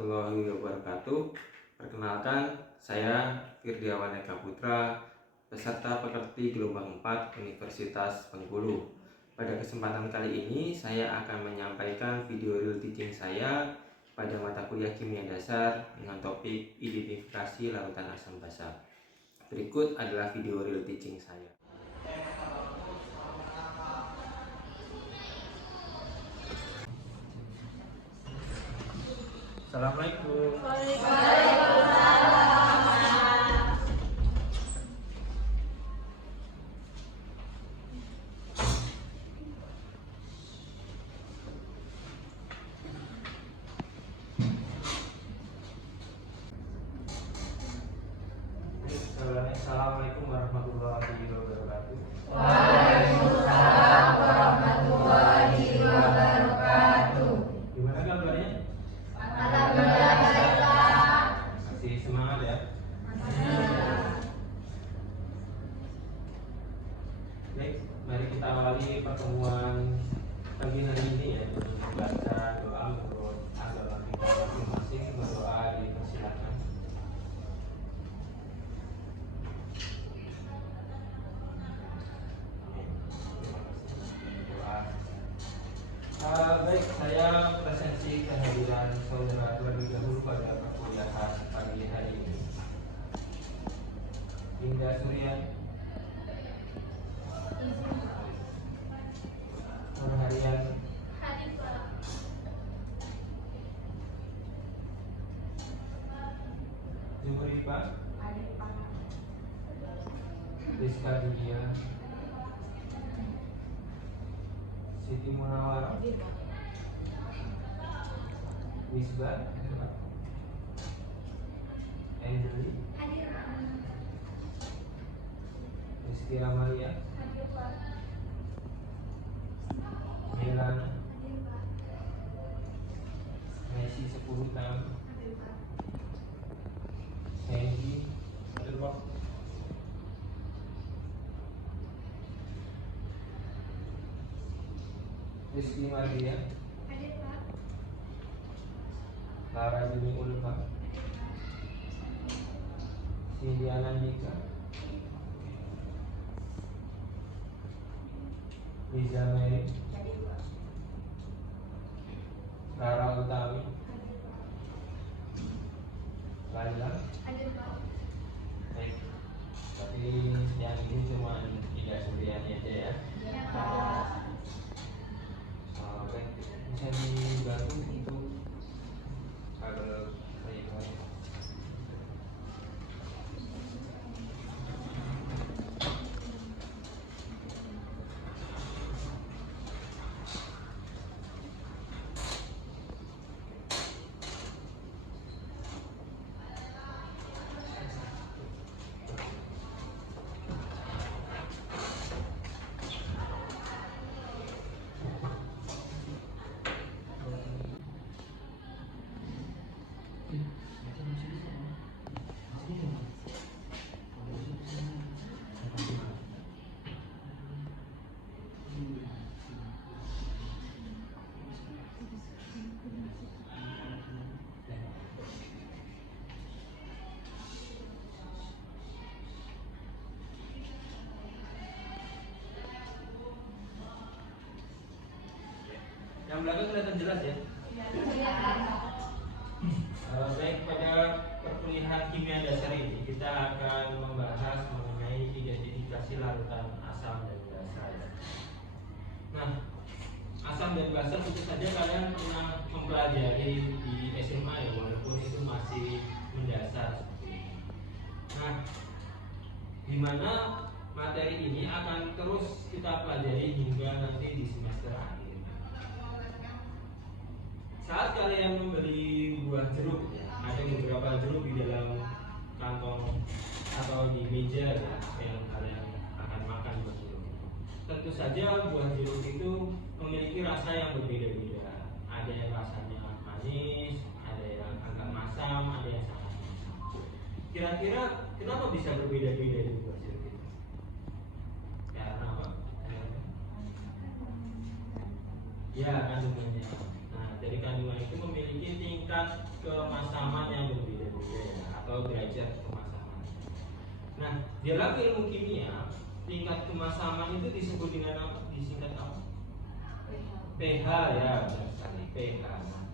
warahmatullahi wabarakatuh. Perkenalkan, saya Firdiawan Eka Putra, peserta pekerti gelombang 4 Universitas Bengkulu. Pada kesempatan kali ini, saya akan menyampaikan video real teaching saya pada mata kuliah kimia dasar dengan topik identifikasi larutan asam basa. Berikut adalah video real teaching saya. Assalamualaikum. Assalamualaikum warahmatullahi wabarakatuh. Waalaikumsalam warahmatullahi wabarakatuh. Gimana kabarnya? Alhamdulillah baik. Masih semangat ya? Baik, mari kita awali pertemuan pagi hari ini ya, membaca doa menurut agama kita masing-masing. Berdoa dipersilakan. Baik, saya presensi kehadiran saudara terlebih dahulu pada perkuliahan pagi hari ini. Indah Surya, Nurharian, Zuhrifa, Rizka Dunia, Siti Munawar, Wisba, Angeli, Rizky Amalia, Melana, Messi 10 tahun, Sandy, Rizky Maria, Lara Juni Ulfa, Sindiana Nika, Liza Mary, Rara Utami, Laila. Baik, tapi yang ini cuma Indah Suryani aja ya. Baik, bisa dibantu untuk kabel wifi. Yang belakang kelihatan jelas ya? Baik, pada perkuliahan kimia dasar ini kita akan membahas mengenai identifikasi larutan asam dan basa. Nah, asam dan basa tentu saja kalian pernah mempelajari di SMA ya, walaupun itu masih mendasar. Nah, di mana materi ini akan terus kita pelajari hingga nanti di semester akhir. Saat kalian membeli buah jeruk, ada beberapa jeruk di dalam kantong atau di meja ya, yang kalian akan makan buah jeruk. Tentu saja buah jeruk itu memiliki rasa yang berbeda-beda. Ada yang rasanya manis, ada yang agak masam, ada yang sangat masam. Kira-kira kenapa bisa berbeda-beda di buah jeruk itu? Karena apa? Ya, kandungannya. Dari kandungan itu memiliki tingkat tingkat kemasaman yang berbeda-beda ya, atau derajat kemasaman. Nah, di dalam ilmu kimia, tingkat kemasaman itu disebut dengan apa? Disingkat apa? pH ya, benar sekali, pH. Nah,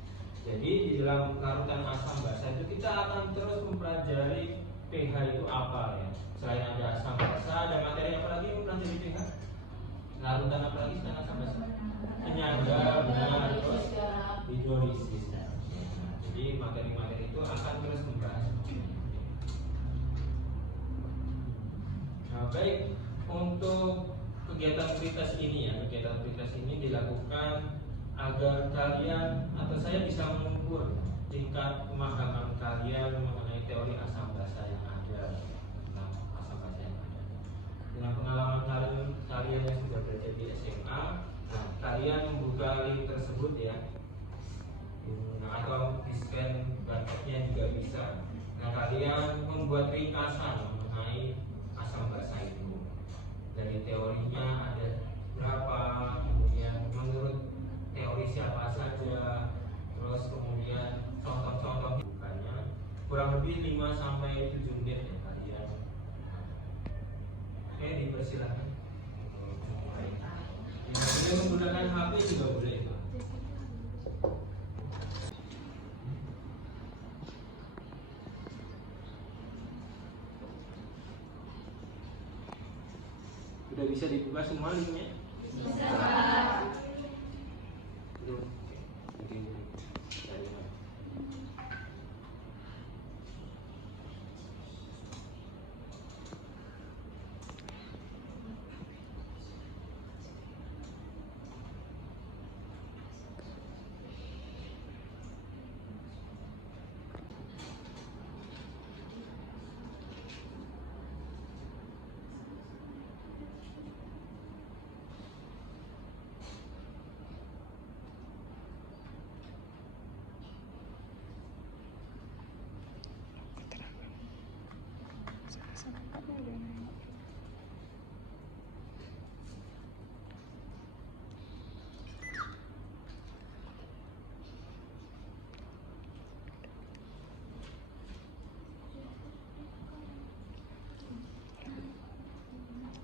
jadi di dalam larutan asam basa itu kita akan terus mempelajari pH itu apa ya. Selain ada asam basa, ada materi apa lagi yang mempelajari pH? Larutan apa lagi selain asam basa? Penyangga, benar, terus hidrolisis. Nah, jadi materi-materi itu akan terus membahas. Nah, baik, untuk kegiatan prioritas ini ya, kegiatan prioritas ini dilakukan agar kalian atau saya bisa mengukur tingkat pemahaman kalian mengenai teori asam basa yang ada, tentang asam basa yang ada. Dengan pengalaman kalian yang sudah belajar di SMA, nah, kalian membuka link tersebut ya, atau di scan barcode-nya juga bisa. Nah, kalian membuat ringkasan mengenai asam basa itu. Dari teorinya ada berapa, kemudian menurut teori siapa saja, terus kemudian contoh-contoh bukannya, kurang lebih 5 sampai 7 menit ya kalian. Oke, dipersilakan. Yang menggunakan HP juga boleh. Sudah bisa dibuka semua linknya? Bisa.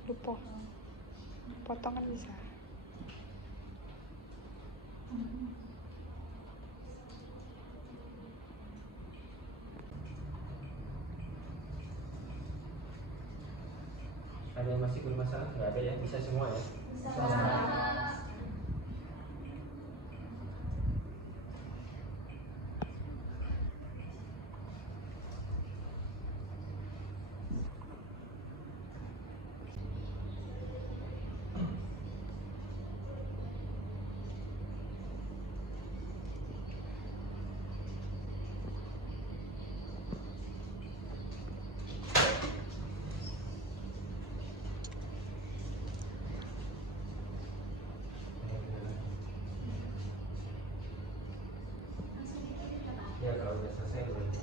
Lupa potongan bisa. Ada yang masih bermasalah? Nggak ada ya? Bisa semua ya? Bisa. Ya, kalau sudah selesai boleh.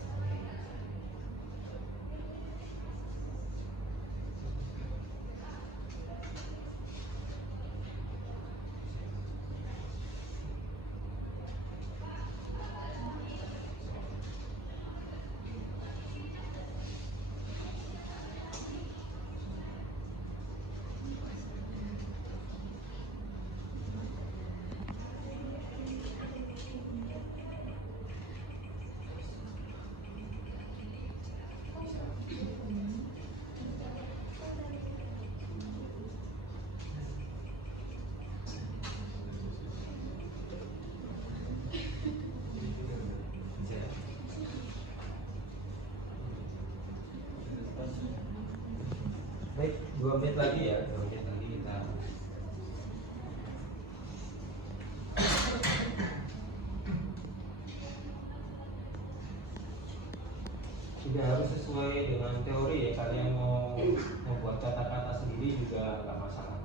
Baik, 2 menit lagi ya, 2 menit lagi kita. Tidak harus sesuai dengan teori ya, kalian mau membuat kata-kata sendiri juga nggak masalah.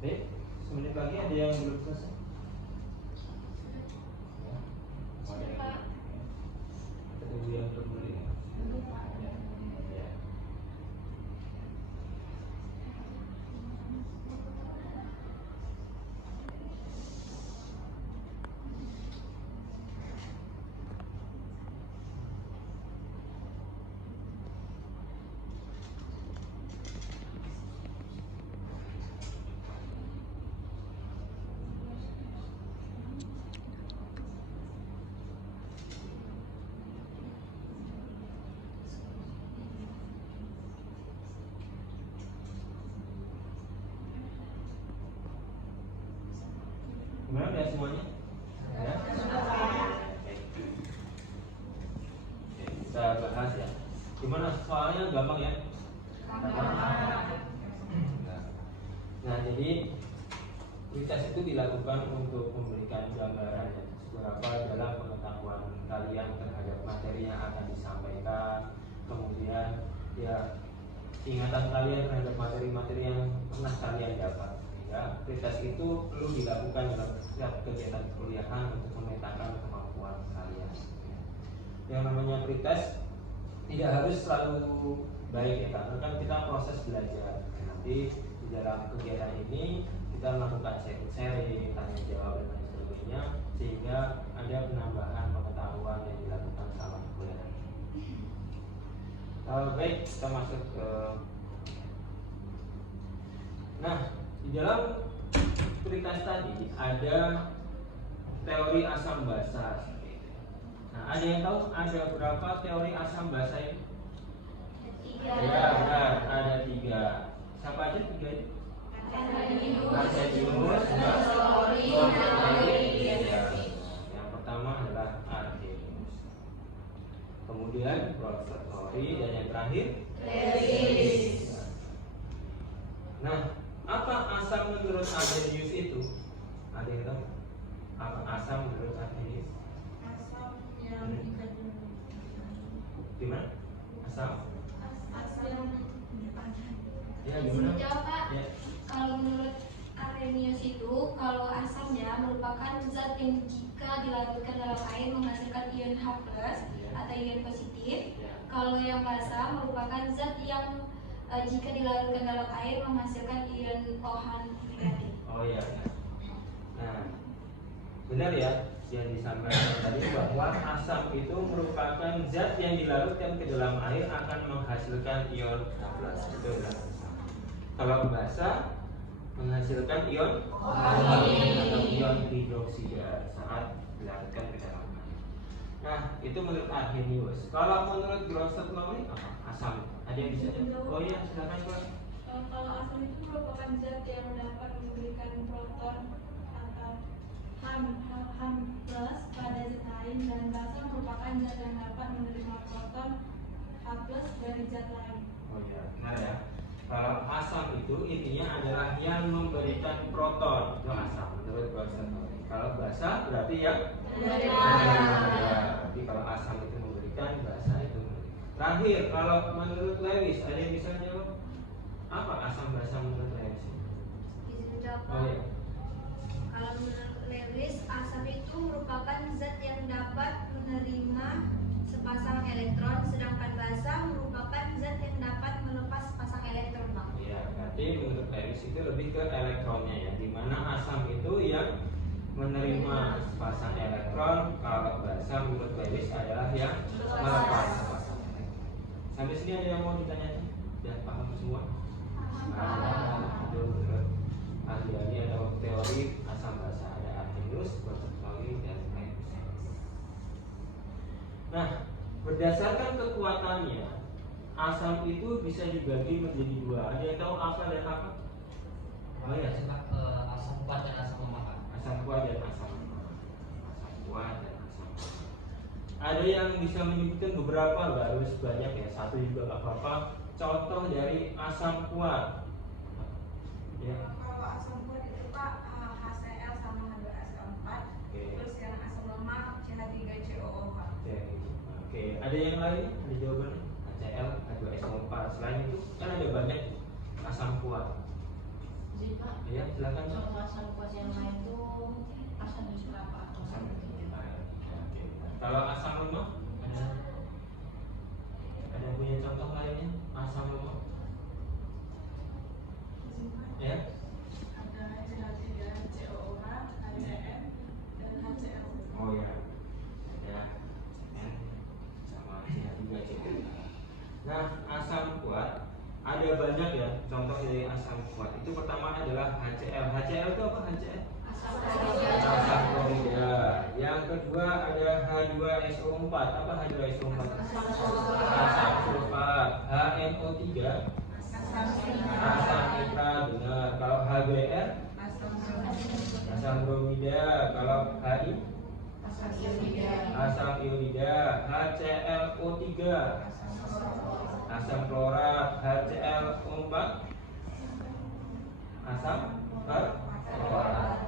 Baik, semenit lagi ada yang belum selesai? Ya. Ada yang belum? Kita tunggu yang belum dulu ya. Ya. Gimana ya semuanya? Ya? Oke, kita bahas ya. Gimana soalnya gampang ya? Nah, jadi pretest itu dilakukan untuk memberikan gambaran ya, seberapa dalam pengetahuan kalian terhadap materi yang akan disampaikan, kemudian ya ingatan kalian terhadap materi-materi yang pernah kalian dapat. Ya, pretest itu perlu dilakukan dalam setiap kegiatan perkuliahan untuk memetakan kemampuan kalian. Yang namanya pretest tidak harus selalu baik ya, karena kan kita proses belajar. Nanti di dalam kegiatan ini kita melakukan sharing, tanya jawab dan lain sebagainya, sehingga ada penambahan pengetahuan yang dilakukan selama perkuliahan. Baik, kita masuk ke. Nah, di dalam pretest tadi ada teori asam basa. Nah, ada yang tahu ada berapa teori asam basa ini? 3. Ya, benar, ada 3. Siapa aja 3 itu? Arrhenius, yang pertama adalah Arrhenius, kemudian Bronsted-Lowry, dan yang terakhir Lewis. Nah, apa asam menurut Arrhenius itu? Ada yang tahu? Apa asam menurut Arrhenius? Asam yang Gimana? Asam? asam Ya, gimana? Jawab, Pak. Ya. Kalau menurut Arrhenius itu, kalau asamnya merupakan zat yang jika dilarutkan dalam air menghasilkan ion H+ atau ion positif. Ya. Kalau yang basa merupakan zat yang jika dilarutkan dalam air menghasilkan ion OH negatif. Oh iya. Nah, benar ya yang disampaikan tadi bahwa asam itu merupakan zat yang dilarutkan ke dalam air akan menghasilkan ion H+. Betul kan? Kalau basa menghasilkan ion atau ion hidroksida saat dilarutkan ke dalam air. Nah, itu menurut Arrhenius. Kalau menurut Bronsted-Lowry apa? Asam. Ada yang bisa jawab? Oh iya, silakan Pak. Kalau asam itu merupakan zat yang dapat memberikan proton atau H+ pada zat lain, dan basa merupakan zat yang dapat menerima proton H+ dari zat lain. Oh iya, benar ya. Kalau asam itu intinya adalah yang memberikan proton, itu asam menurut Bronsted-Lowry. Kalau basa berarti yang berarti kalau asam itu memberikan, basa itu memberikan. Terakhir, kalau menurut Lewis, ada yang bisa jawab? Apa asam basa menurut Lewis? Oh iya. Kalau menurut Lewis, asam itu merupakan zat yang dapat menerima sepasang elektron, sedangkan basa merupakan zat yang dapat melepas sepasang elektron, Bang. Iya, berarti menurut Lewis itu lebih ke elektronnya ya, dimana asam itu yang menerima sepasang elektron, kalau basa menurut Lewis adalah yang melepas sepasang elektron. Sampai sini ada yang mau ditanyakan? Dan paham semua? Itu menurut ahli atau teori asam basa ada Arrhenius, Bronsted-Lowry, dan Lewis. Nah, berdasarkan kekuatannya, asam itu bisa dibagi menjadi 2. Ada yang tahu apa dan apa? Oh ya, Asam kuat dan asam lemah. asam kuat dan asam lemah. Asam kuat dan asam lemah. Ada yang bisa menyebutkan beberapa, nggak harus banyak ya, satu juga nggak apa-apa. Contoh dari asam kuat. Ya. Kalau asam kuat itu Pak, HCl sama H2SO4. Oke. Terus yang asam lemah CH3COOH. Oke, ada yang lain? Ada jawabannya? HCl, H2SO4. Selain itu kan ada banyak asam kuat. Ya, silakan. Contoh asam kuat yang lain itu asam berapa? Asam. Oke. Kalau asam lemah ada punya contoh lainnya asam lemah? Ya. Ada CH3, COOH, HCN, dan HCl. Oh ya. Ya. N sama CH3 COOH. Nah, asam kuat ada banyak ya contoh dari asam kuat. Itu pertama adalah HCl. HCl itu apa HCl? Asam klorida. Yang kedua ada H2SO4. Apa H2SO4? Asam sulfat. HNO3 asam nitra, benar. Kalau HBr asam bromida. Kalau HI asam iodida. HClO3 asam klorat. HClO4 asam perklorat.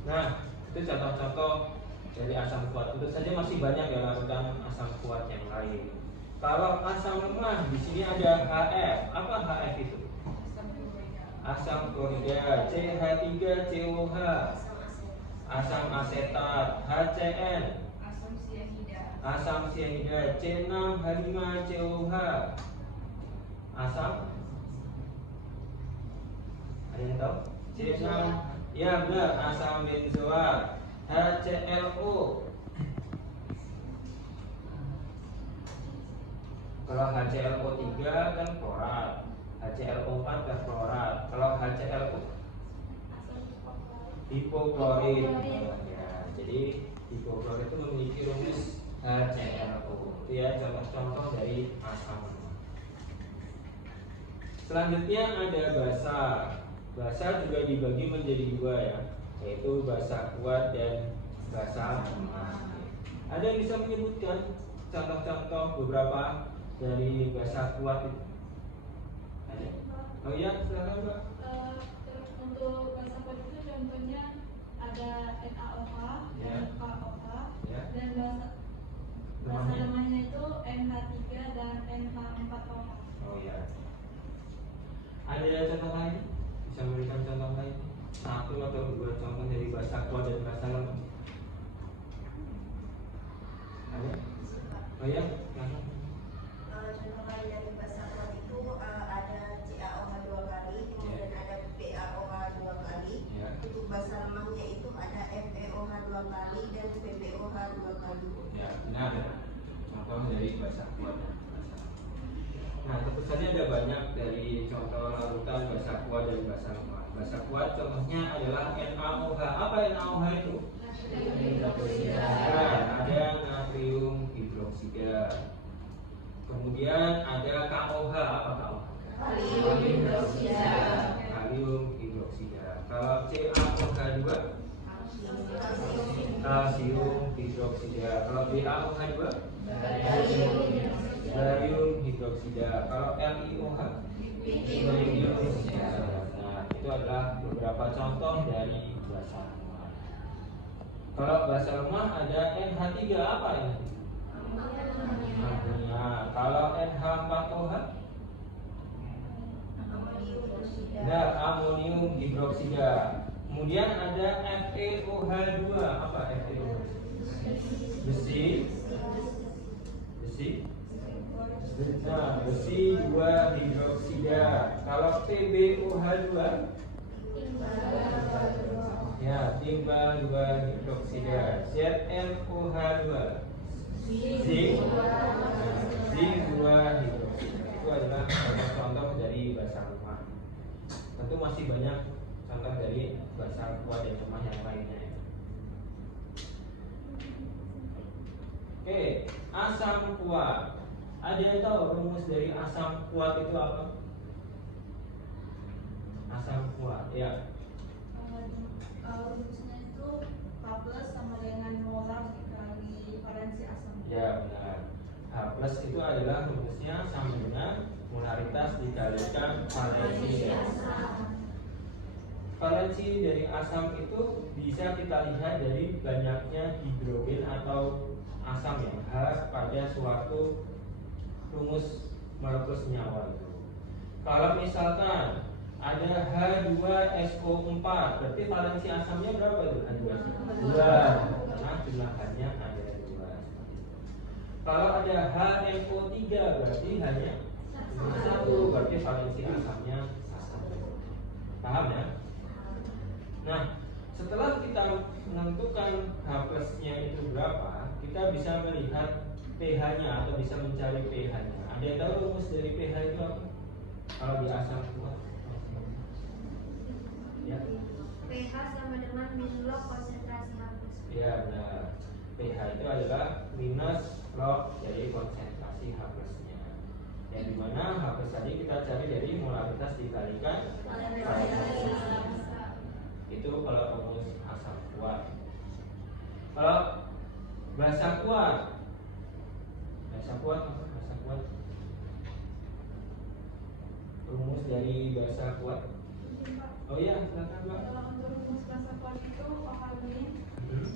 Nah, itu contoh-contoh dari asam kuat. Tentu saja masih banyak ya larutan asam kuat yang lain. Kalau asam lemah di sini ada HF. Apa HF itu? Asam klorida. CH3COH asam asetat. HCN asam sianida. C6H5COH asam, ada yang tahu? C6, ya benar, asam benzoat. HClO. Kalau HClO3 kan klorat, HClO4 kan klorat. Kalau HClO hipoklorit. Ya, jadi hipoklorit itu memiliki rumus HClO. Itu ya contoh-contoh dari asam. Selanjutnya ada basa. Basa juga dibagi menjadi dua ya, yaitu basa kuat dan basa lemah. Ada yang bisa menyebutkan contoh-contoh beberapa dari basa kuat itu? Ada? Oh iya, silakan Mbak. Untuk basa kuat itu contohnya ada NaOH dan KOH, Ya. dan basa lemahnya itu NH3 dan NH4OH. Oh iya. Ada contoh lain? Bisa memberikan contoh lain? Satu atau dua contoh dari basa kuat dan basa lemah? Ada? Oh iya, silakan. Contoh lain dari basa kuat itu ada CaOH 2 kali, kemudian ada PaOH 2 kali. Ya. Untuk basa lemahnya itu ada FeOH 2 kali dan PbOH 2 kali. Ya, benar. Contoh dari basa kuat dan basa lemah. Nah, tentu saja ada banyak dari contoh larutan basa kuat dan basa lemah. Basa kuat contohnya adalah NaOH. Apa NaOH itu? Nah, ada natrium hidroksida. Kemudian ada KOH. Apa KOH? Kalium hidroksida. Kalium hidroksida. Kalau CaOH2? Kalsium hidroksida. Kalau BaOH2? Barium hidroksida. Kalau LiOH? Lithium hidroksida. Nah, itu adalah beberapa contoh dari basa lemah. Kalau basa lemah ada NH3. Apa NH3? Amonia. Kalau NH4OH? Nah, amonium hidroksida. Kemudian ada FeOH2. Apa FeOH? Besi. Nah, besi 2 hidroksida. Kalau PbOH2? Ya, timbal 2 hidroksida. ZnOH2? Zinc 2 hidroksida. Itu adalah contoh dari basa lemah. Tentu masih banyak contoh dari basa kuat dan lemah yang lainnya. Oke, asam kuat. Ada yang tahu rumus dari asam kuat itu apa? Asam kuat, ya. Rumusnya itu H+ sama dengan molar dikali valensi asam. Ya, benar. H+ itu adalah rumusnya sama dengan molaritas dikalikan valensi asam. Valensi dari asam itu bisa kita lihat dari banyaknya hidrogen atau asam yang H pada suatu rumus molekul senyawa itu. Kalau misalkan ada H2SO4, berarti valensi asamnya berapa itu? H2 2. Karena jumlahnya ada 2. Kalau ada HNO3, berarti hanya 1, berarti valensi asamnya 1. Paham ya? Nah, setelah kita menentukan H plusnya itu berapa, kita bisa melihat pH-nya atau bisa mencari pH-nya. Ada yang tahu rumus dari pH itu apa? Kalau di asam kuat, ya. pH sama dengan min log konsentrasi H+. Ya benar. pH itu adalah minus log dari konsentrasi H plusnya. Yang dimana H plus tadi kita cari dari molaritas dikalikan valensi. Itu kalau rumus asam kuat. Kalau basa kuat, rumus dari basa kuat. Oh iya, silakan Mbak. Kalau untuk rumus basa kuat itu OH min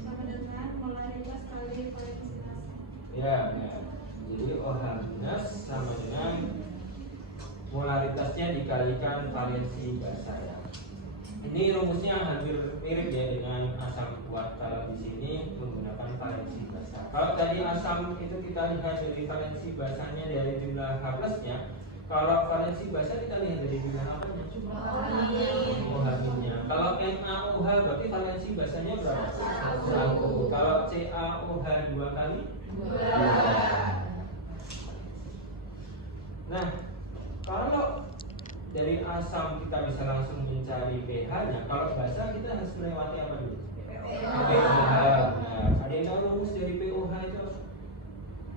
sama dengan molaritas kali valensi massa. Ya, benar. Jadi OH minus sama dengan molaritasnya dikalikan valensi basa ya. Ini rumusnya hampir mirip ya dengan asam kuat. Kalau di sini menggunakan valensi basa. Kalau tadi asam itu kita lihat dari valensi basanya dari jumlah H plusnya. Kalau valensi basa kita lihat dari jumlah apanya? OH minnya. Kalau NaOH berarti valensi basanya berapa? 1. Kalau CaOH 2 kali? 2. Nah, kalau dari asam kita bisa langsung mencari pH-nya. Kalau basa kita harus melewati apa dulu? pOH. Nah, ada yang tahu rumus dari pOH itu apa?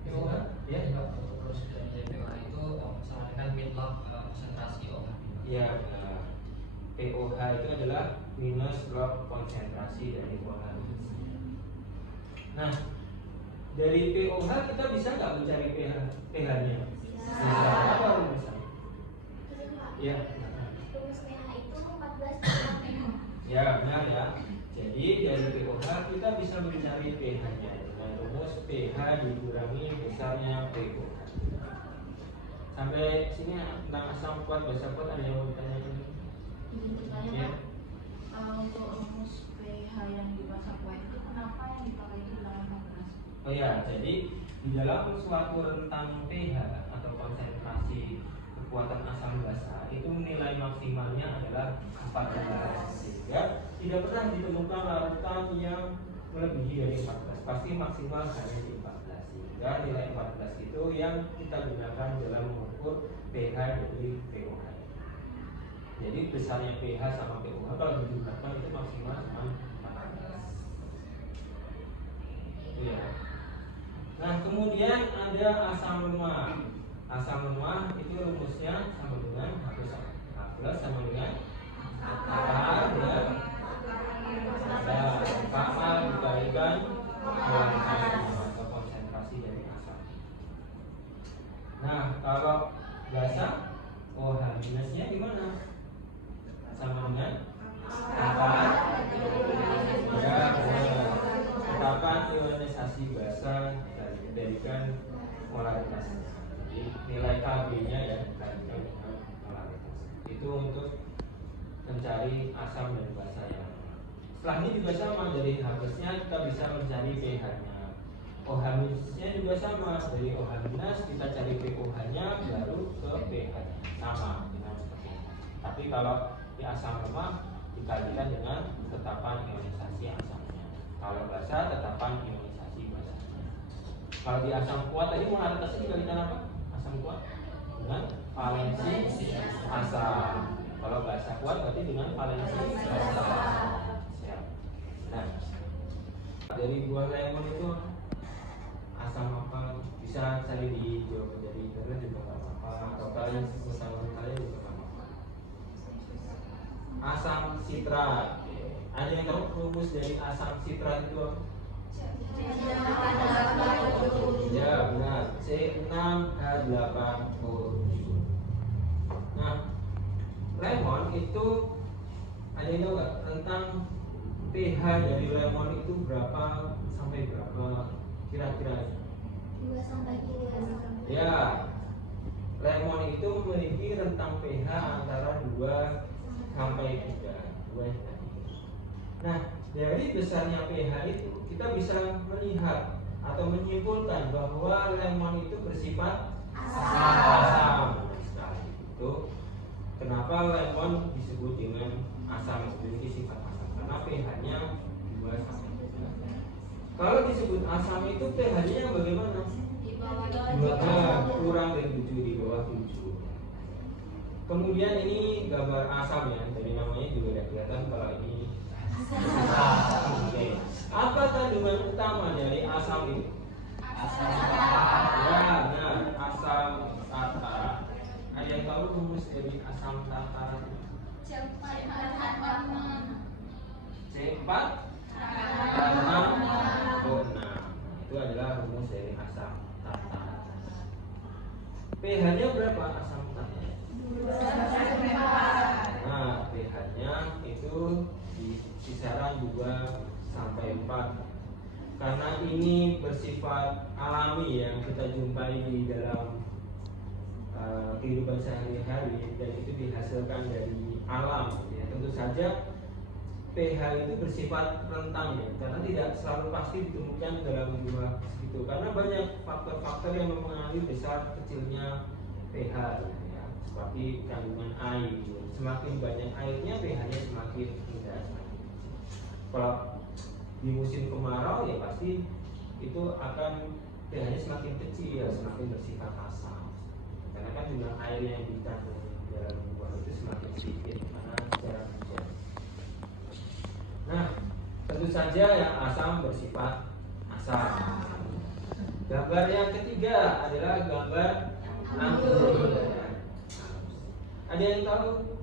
pOH? Ya. Terus dari pH itu sama dengan min log konsentrasi OH. Ya, benar. pOH itu adalah minus log konsentrasi dari OH. Nah, dari pOH kita bisa nggak mencari pH-nya? Bisa. Apa rumusnya? Ya. Rumus pH itu 14,6 Ya, benar ya. Jadi dari pOH kita bisa mencari pH-nya dengan rumus pH dikurangi besarnya pOH. Sampai sini tentang asam kuat, basa kuat ada yang mau ditanyakan? Izin bertanya Ya. Pak, untuk rumus pH yang di basa kuat itu kenapa yang dipakai di bilangan 14? Oh ya, jadi di dalam suatu rentang pH atau konsentrasi kekuatan asam basa itu nilai maksimalnya adalah 14. Sehingga tidak pernah ditemukan larutan yang melebihi dari 14. Pasti maksimal hanya di 14. Sehingga nilai 14 itu yang kita gunakan dalam mengukur pH dari pOH. Jadi besarnya pH sama pOH kalau dijumlahkan itu maksimal cuma 14. Itu ya. Nah, kemudian ada asam lemah. Asam lemah itu rumusnya sama dengan H plus sama dengan Ka ya. Ka dikalikan atau konsentrasi dari asam. Nah, kalau basa OH minusnya gimana? Sama dengan Ka. Ya, benar. Katakan ionisasi basa diberikan molaritasnya. Jadi nilai Kb-nya ya dibandingkan dengan molaritas. Itu untuk mencari asam dan basa yang lemah. Setelah ini juga sama, dari H plusnya kita bisa mencari pH-nya. OH minusnya juga sama, dari OH minus kita cari pOH-nya baru ke pH-nya. Sama dengan seperti ini. Tapi kalau di asam lemah dikalikan dengan tetapan ionisasi asamnya. Kalau basa tetapan ionisasi basanya. Kalau di asam kuat tadi molaritasnya dikalikan apa? Asam kuat dengan valensi asam. Kalau basa kuat berarti dengan valensi basa. Siap. Nah, dari buah lemon itu asam apa? Bisa cari di Jawa dari internet juga nggak apa-apa. Atau kalian bersama kalian juga nggak apa-apa. Asam sitrat. Ada yang tahu rumus dari asam sitrat itu apa? Ya benar, C6H8O7. Nah, lemon itu ada yang tahu nggak tentang pH dari lemon itu berapa sampai berapa kira-kira? 2 sampai 3. Ya, lemon itu memiliki rentang pH 2 sampai 3, 2 hingga 3. Nah, dari besarnya pH itu kita bisa melihat atau menyimpulkan bahwa lemon itu bersifat asam. Itu kenapa lemon disebut dengan asam, memiliki sifat asam, karena pH-nya 2 sampai 3. Kalau disebut asam itu pH-nya bagaimana? Kurang dari 7, di bawah 7. Kemudian ini gambar asam ya, dari namanya juga sudah kelihatan kalau ini asam. Oke. Apa kandungan utama dari asam itu? Asam tartar. Ya, nah, asam tartar. Ada yang tahu rumus dari asam tartar? C4 itu adalah rumus dari asam tartar. pH-nya berapa asam tartar? Nah, pH-nya itu di kisaran 2 sampai 4. Karena ini bersifat alami yang kita jumpai di dalam kehidupan sehari-hari dan itu dihasilkan dari alam ya. Tentu saja pH itu bersifat rentang ya, karena tidak selalu pasti ditemukan dalam jumlah segitu, karena banyak faktor-faktor yang mempengaruhi besar kecilnya pH ya, seperti kandungan air. Semakin banyak airnya, pH-nya semakin rendah, semakin kecil. Kalau di musim kemarau ya pasti itu akan pH-nya semakin kecil, semakin bersifat asam. Karena kan jumlah air yang dikandung dalam buah itu semakin sedikit karena jarang hujan. Nah, tentu saja yang asam bersifat asam. Gambar yang ketiga adalah gambar anggur. Ada yang tahu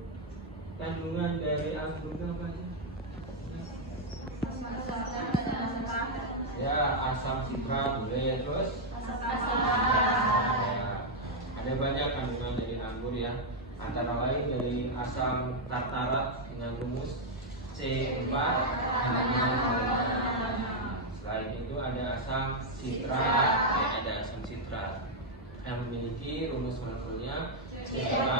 kandungan dari anggur itu apa aja? Ya, asam sitrat boleh, terus ada banyak kandungan dari anggur ya, antara lain dari asam tartarat dengan rumus C4 Selain itu ada asam sitrat, ada asam sitrat yang memiliki rumus molekulnya C4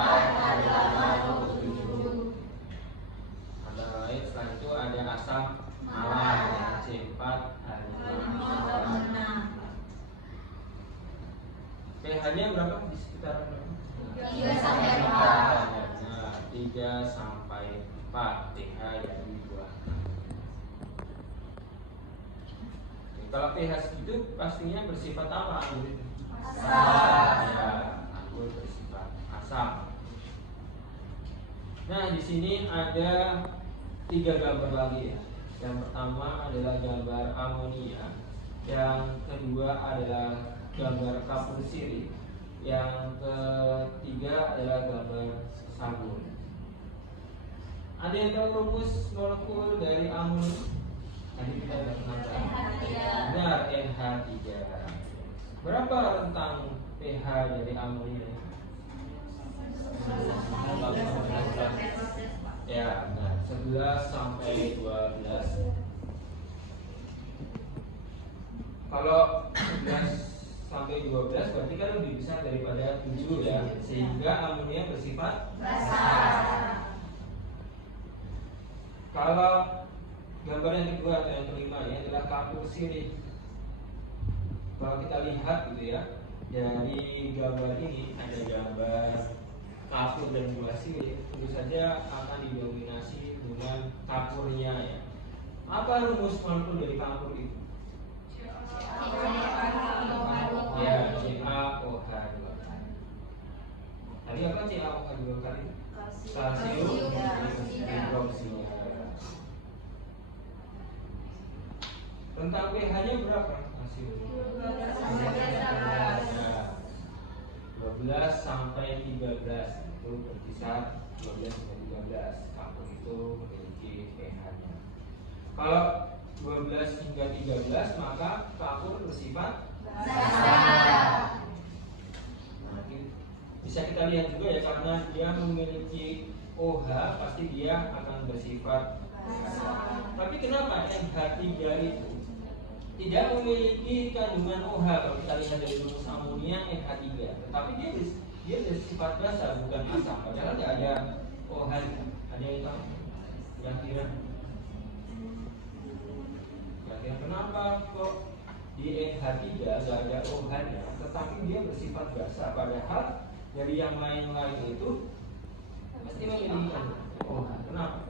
antara lain. Selain itu ada asam malat C4 pH-nya berapa? Di sekitar berapa? 3 sampai 4. 3 sampai 4 pH dari buah. Kalau pH segitu pastinya bersifat apa anggur itu? Asam. Ya, anggur bersifat asam. Nah, di sini ada 3 gambar lagi ya. Yang pertama adalah gambar amonia, yang kedua adalah gambar kapur sirih, yang ketiga adalah gambar sabun. Ada yang tahu rumus molekul dari amonia? Tadi kita sudah pernah benar, NH3. Berapa rentang pH dari amonia? Ya, benar. 11 sampai 12. Kalau 11 sampai 12 berarti kan lebih besar daripada 7 ya, sehingga amonia bersifat basah. Kalau gambar yang kedua atau yang kelima ya adalah kapur sirih. Kalau kita lihat gitu ya, dari gambar ini ada gambar kapur dan buah sirih, tentu saja akan didominasi dengan kapurnya ya. Apa rumus molekul dari kapur itu? Ya, CaOH 2 kali. Tadi apa CaOH 2 kali? Kalsium hidroksida. Tentang pH-nya berapa? Kalsium 12 sampai 13 itu berkisar 12 sampai 13. Kapur itu memiliki pH-nya. Kalau 12 hingga 13 maka kapur bersifat basah. Nah, bisa kita lihat juga ya, karena dia memiliki OH pasti dia akan bersifat basah. Tapi kenapa NH3 itu tidak memiliki kandungan OH? Kalau kita lihat dari rumus amonia NH3, tetapi dia bersifat basah bukan asam, padahal tidak ada OH OH. Ada yang tahu? Kira-kira kenapa kok di NH3 nggak ada OH-nya, tetapi dia bersifat basa, padahal dari yang lain-lain itu pasti memiliki OH. Kenapa?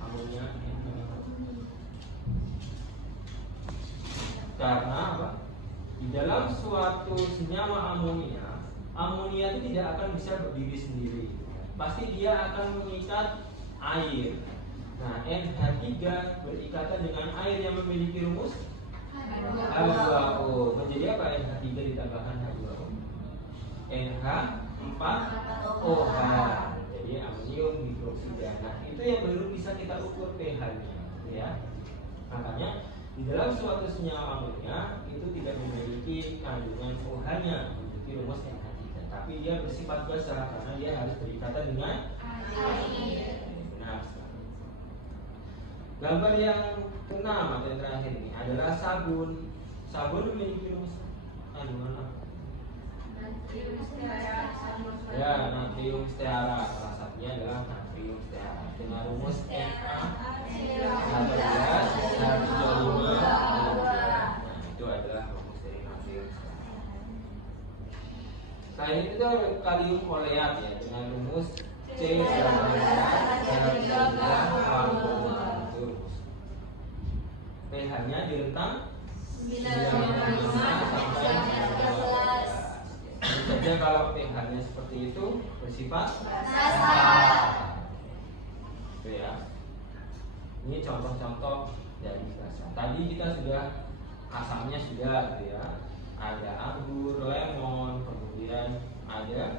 Amonia. Karena apa? Di dalam suatu senyawa amonia itu tidak akan bisa berdiri sendiri. Pasti dia akan mengikat air. Nah, NH3 berikatan dengan air yang memiliki rumus H2O. Menjadi apa NH3 ditambahkan H2O? NH4OH. Jadi amonium hidroksida. Nah, itu yang baru bisa kita ukur pH-nya, ya. Makanya di dalam suatu senyawa amonia itu tidak memiliki kandungan OH-nya, memiliki rumus NH3, tapi dia bersifat basa karena dia harus berikatan dengan air. Benar sekali. Gambar yang keenam atau yang terakhir ini adalah sabun. Sabun memiliki rumus kandungan apa? Ya, natrium stearat. Salah satunya adalah natrium stearat dengan rumus Na13H35. Nah, itu adalah rumus dari natrium stearat. Selain itu ada kalium oleat ya dengan rumus C18H3. pH-nya di rentang 9,5 sampai 11. Tentunya kalau pH-nya seperti itu bersifat basa. Oke ya. Ini contoh-contoh dari basa. Tadi kita sudah asamnya sudah gitu ya. Ada anggur, lemon, kemudian ada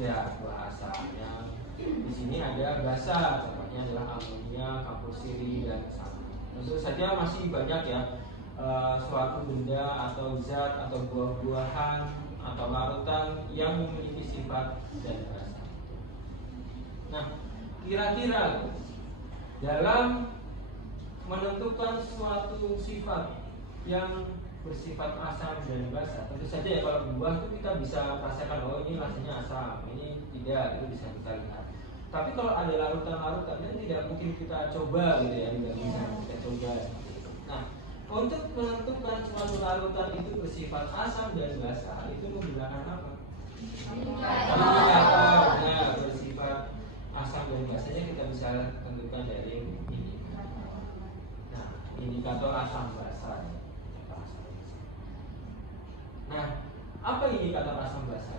ya buah asamnya. Di sini ada basa, contohnya adalah amonia, campur siri dan sabun. Tentu saja masih banyak ya suatu benda atau zat atau buah-buahan atau larutan yang memiliki sifat dan rasa. Nah, kira-kira dalam menentukan suatu sifat yang bersifat asam dan basa, tentu saja ya kalau buah itu kita bisa rasakan oh ini rasanya asam, ini tidak, itu bisa kita lihat. Tapi kalau ada larutan-larutan yang tidak mungkin kita coba gitu ya, tidak bisa kita coba. Nah, untuk menentukan suatu larutan itu bersifat asam dan basa itu menggunakan apa? Indikator. Nah, bersifat asam dan basanya kita bisa tentukan dari ini. Nah, indikator asam basa. Nah, apa indikator asam basa?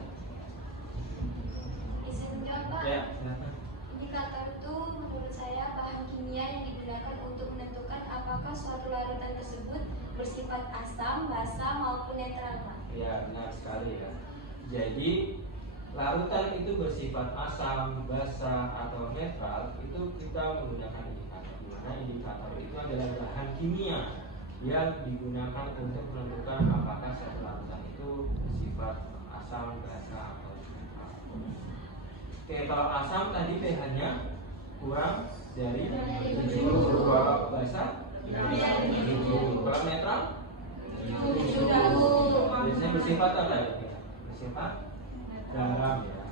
Izin Pak. Ya, silakan. Indikator itu menurut saya bahan kimia yang digunakan untuk menentukan apakah suatu larutan tersebut bersifat asam, basa maupun netral, Pak. Ya, benar sekali ya. Jadi larutan itu bersifat asam, basa atau netral itu kita menggunakan indikator. Di mana indikator itu adalah bahan kimia yang digunakan untuk menentukan apakah suatu larutan itu bersifat asam, basa atau netral. Oke, kalau asam tadi pH-nya kurang dari 7, kalau basa 7, kalau netral 7. Biasanya bersifat apa ya? Bersifat garam ya.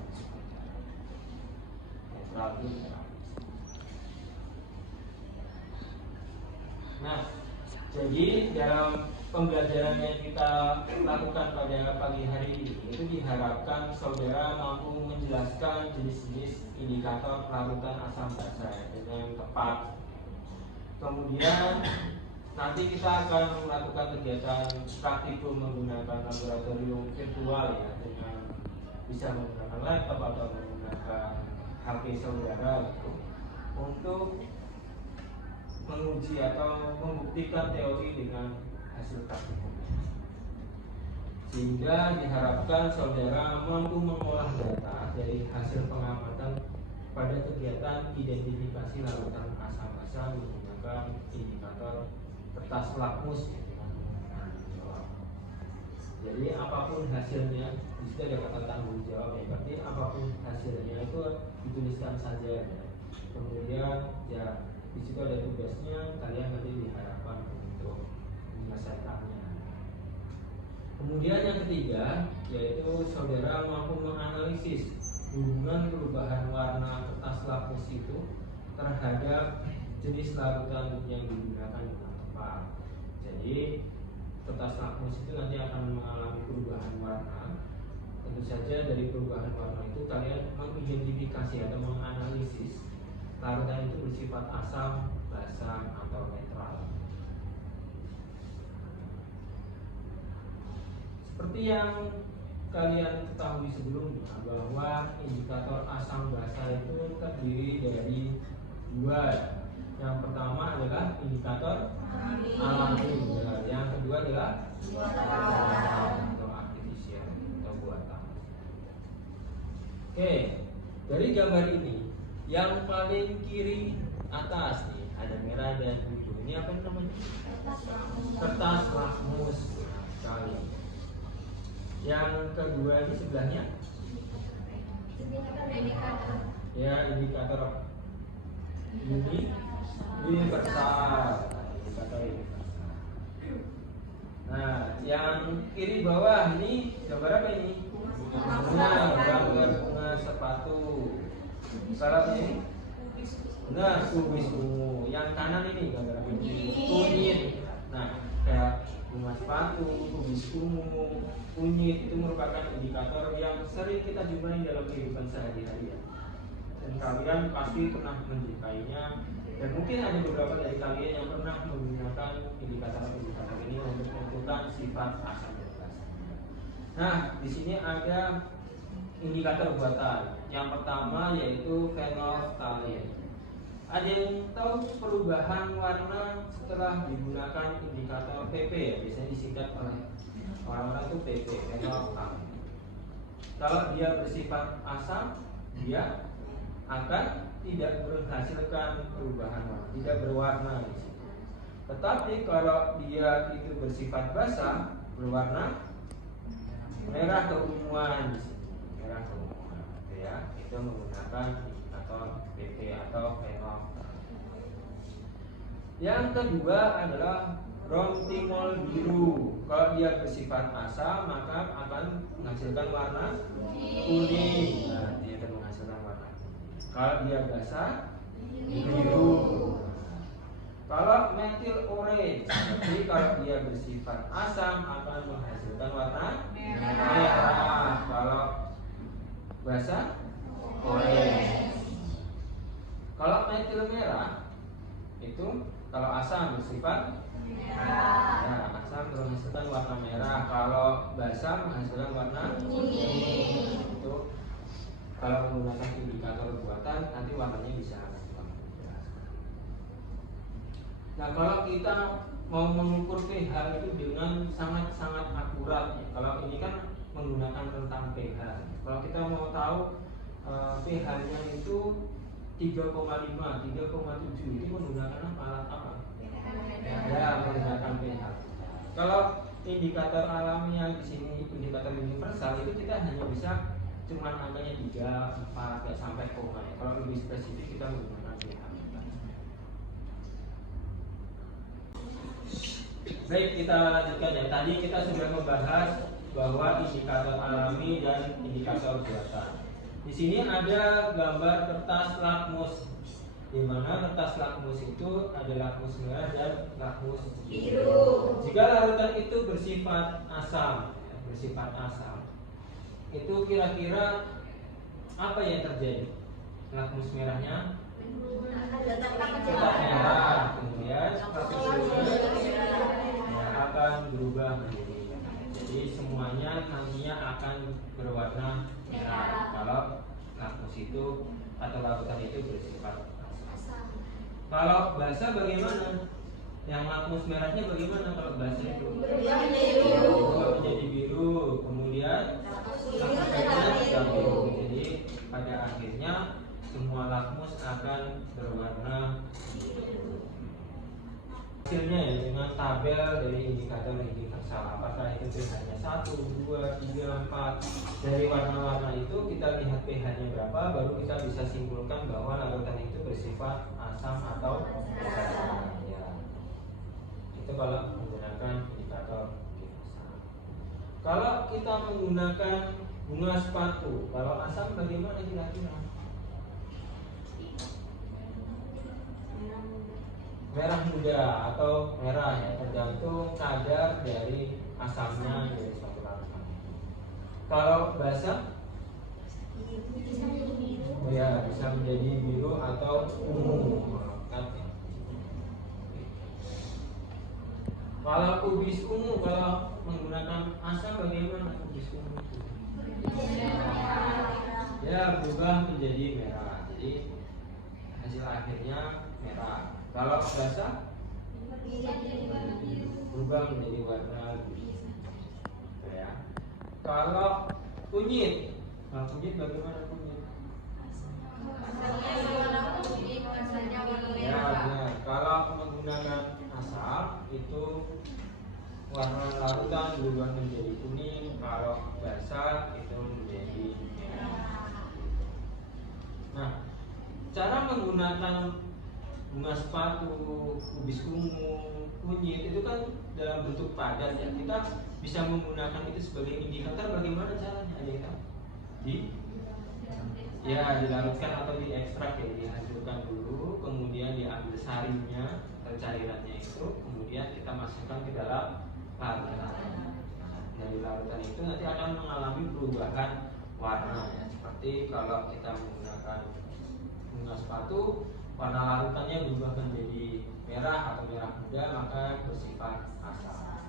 Netral itu garam. Nah, jadi dalam pembelajaran yang kita lakukan pada pagi hari ini itu diharapkan saudara mampu menjelaskan jenis-jenis indikator larutan asam basa dengan tepat. Kemudian nanti kita akan melakukan kegiatan praktikum menggunakan laboratorium virtual ya, dengan bisa menggunakan laptop atau menggunakan HP saudara gitu, untuk menguji atau membuktikan teori dengan hasil praktikum, sehingga diharapkan saudara mampu mengolah data dari hasil pengamatan pada kegiatan identifikasi larutan asam basa menggunakan indikator kertas lakmus ya, dengan menggunakan jawab. Jadi apapun hasilnya, di situ ada kata tanggung jawab ya, berarti apapun hasilnya itu dituliskan saja ya. Kemudian ya di situ ada tugasnya, kalian nanti diharapkan untuk menyelesaikannya. Kemudian yang ketiga, yaitu saudara mampu menganalisis hubungan perubahan warna kertas lakmus itu terhadap jenis larutan yang digunakan dengan tepat. Jadi kertas lakmus itu nanti akan mengalami perubahan warna. Tentu saja dari perubahan warna itu kalian mengidentifikasi atau menganalisis larutan itu bersifat asam, basa, atau netral. Seperti yang kalian ketahui sebelumnya bahwa indikator asam basa itu terdiri dari dua. Yang pertama adalah indikator alami, yang kedua adalah atau artificial atau buatan. Oke, dari gambar ini yang paling kiri atas nih ada merah dan biru. Ini apa namanya? Kertas lakmus. Sekali. Yang kedua ini sebelahnya ya indikator universal. Nah, yang kiri bawah ini gambar apa ini? Gambar bunga sepatu. Kalau ini kubis ungu. Yang kanan ini gambar apa? Kunyit. Nah, kayak bunga sepatu, kubis ungu, kunyit itu merupakan indikator yang sering kita jumpai dalam kehidupan sehari-hari ya. Dan kalian pasti pernah menjumpainya, dan mungkin ada beberapa dari kalian yang pernah menggunakan indikator-indikator ini untuk menentukan sifat asam dan basa. Nah, di sini ada indikator buatan. Yang pertama yaitu phenolphthalein. Ada yang tahu perubahan warna setelah digunakan indikator PP ya, biasanya disingkat oleh orang-orang itu PP, phenolphthalein. Kalau dia bersifat asam, dia akan tidak menghasilkan perubahan warna, tidak berwarna di situ. Tetapi kalau dia itu bersifat basa, berwarna merah keunguan di sini, merah keunguan, ya, itu menggunakan indikator PP atau phenolphthalein. Yang kedua adalah rontimol biru. Kalau dia bersifat asam, maka akan menghasilkan warna kuning. Nah, dia akan menghasilkan warna kuning. Kalau dia basa, biru. Kalau metil orange, jadi kalau dia bersifat asam akan menghasilkan warna merah. Kalau basa, orange. Kalau metil merah itu kalau asam bersifat ya, asam menghasilkan warna merah. Kalau basa menghasilkan warna kuning. Itu kalau menggunakan indikator buatan nanti warnanya bisa. Nah, kalau kita mau mengukur pH itu dengan sangat-sangat akurat ya. Kalau ini kan menggunakan rentang pH. Kalau kita mau tahu pH-nya itu 3,5, 3,7 itu menggunakan alat apa? Ya, menggunakan pH. Kalau indikator alamiah di sini indikator universal itu kita hanya bisa cuman angkanya 3, 4 ya sampai koma ya. Kalau lebih spesifik kita menggunakan pH. Baik, kita lanjutkan ya. Tadi kita sudah membahas bahwa indikator alami dan indikator buatan. Di sini ada gambar kertas lakmus, di mana kertas lakmus itu ada lakmus merah dan lakmus biru. Jika larutan itu bersifat asam, itu kira-kira apa yang terjadi? Lakmus merahnya tetap merah, kemudian lakmus birunya akan berubah menjadi. Jadi semuanya nantinya akan berwarna merah kalau lakmus itu atau larutan itu bersifat asam. Kalau basa bagaimana? Yang lakmus merahnya bagaimana kalau basa itu? Berubah menjadi biru. Kemudian lakmus merahnya biru. Jadi pada akhirnya semua lakmus akan berwarna biru. Hasilnya ya dengan tabel dari indikator universal, apakah itu pH-nya 1, 2, 3, 4. Dari warna-warna itu kita lihat pH-nya berapa, baru kita bisa simpulkan bahwa larutan itu bersifat asam atau basa. Ya. Itu kalau menggunakan indikator universal. Kalau kita menggunakan bunga sepatu, kalau asam bagaimana kira-kira? Merah muda atau merah ya, tergantung kadar dari asamnya dari suatu larutan. Kalau basah, ya bisa menjadi biru atau ungu. Kalau kubis ungu, kalau menggunakan asam bagaimana kubis ungu itu? Ya berubah menjadi merah. Jadi hasil akhirnya merah. Kalau basah berubah menjadi warna biru. Ya. Kalau kunyit, nah kunyit bagaimana kunyit? Ya benar. Kalau menggunakan asam itu warna larutan berubah menjadi kuning. Kalau basah itu menjadi merah. Nah, cara menggunakan bunga sepatu, kubis ungu, kunyit itu kan dalam bentuk padat ya. Kita bisa menggunakan itu sebagai indikator bagaimana caranya. Ada yang tahu? Ya dilarutkan atau diekstrak ya, dihancurkan dulu, kemudian diambil sarinya atau cairannya itu, kemudian kita masukkan ke dalam larutan. Dari larutan itu nanti akan mengalami perubahan warna ya. Seperti kalau kita menggunakan bunga sepatu, warna larutannya berubah menjadi merah atau merah muda, maka bersifat asam.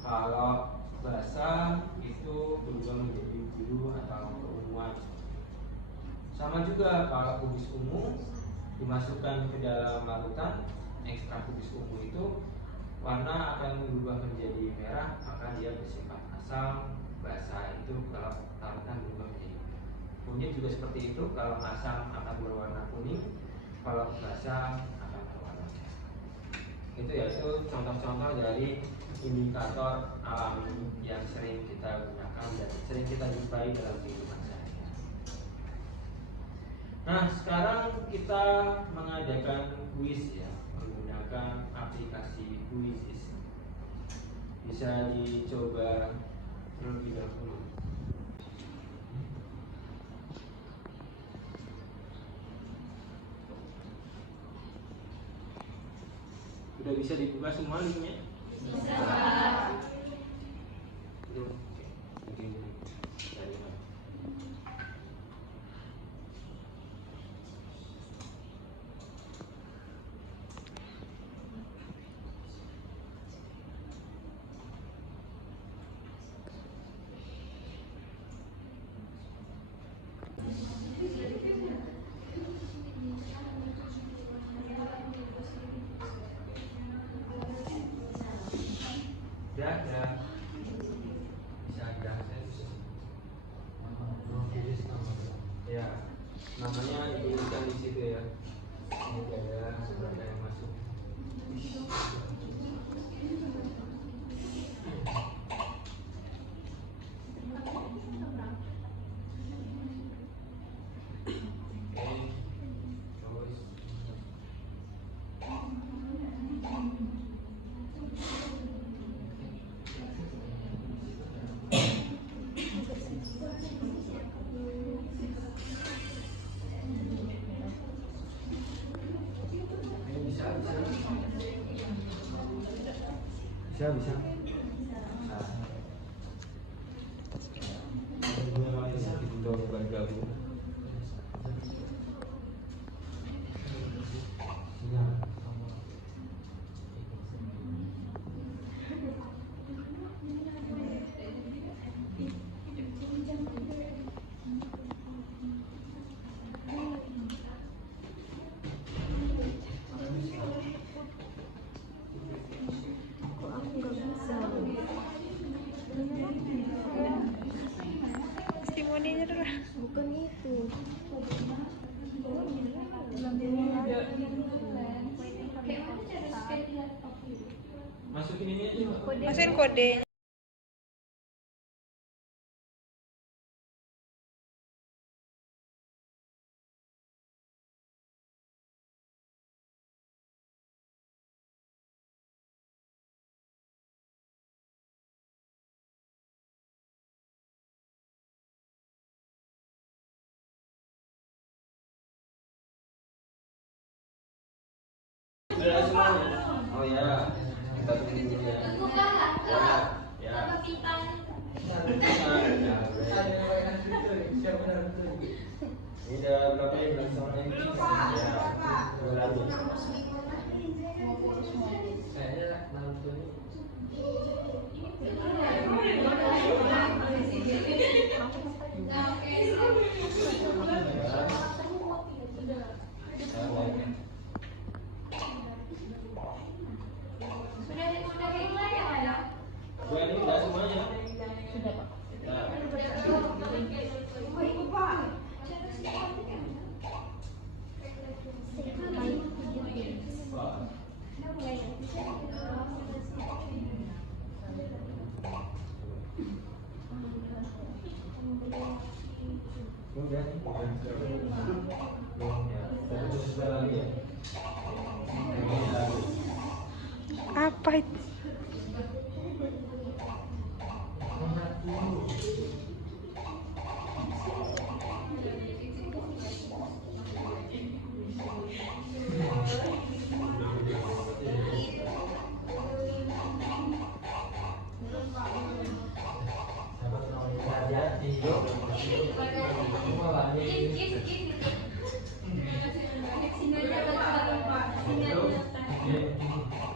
Kalau basah itu berubah menjadi biru atau keunguan. Sama juga kalau kubis ungu dimasukkan ke dalam larutan, ekstrak kubis ungu itu warna akan berubah menjadi merah, maka dia bersifat asam. Basah itu kalau larutan berubah menjadi merah. Kunyit juga seperti itu, kalau asam akan berwarna kuning, kalau basah akan berwarna merah. Itu ya, itu contoh-contoh dari indikator alami yang sering kita gunakan dan sering kita jumpai dalam kehidupan sehari-hari. Nah, sekarang kita mengadakan kuis ya, menggunakan aplikasi Quizzes. Bisa dicoba terlebih dahulu. Sudah bisa dibuka semua linknya? Bisa. Belum. Mungkin dari mana? Ya. Bisa diakses. Ya, namanya dituliskan di situ ya. Ini ada seberapa yang masuk. Bisa. Untuk bergabung. Testimoninya dulu. Bukan itu. Masukin ini aja. Masukin kode. Sudah semuanya. Oh ya, kita tunggu dulu ya. Ya. Ini udah berapa ya belakangnya? Belum Pak. Belum. Kayaknya nonton. Dua ini udah semuanya. Sudah Pak. Udah nih. Ya, tapi terus sebentar lagi ya. Ini lagi. Apa itu?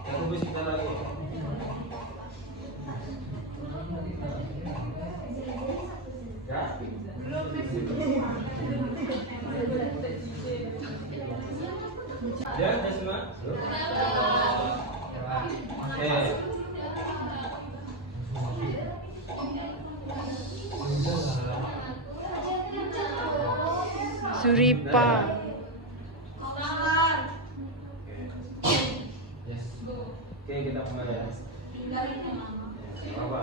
Tunggu sebentar lagi. Ya. Ya, udah semua? Oke. Suripa. Yes. Oke, kita mulai ya. Apa?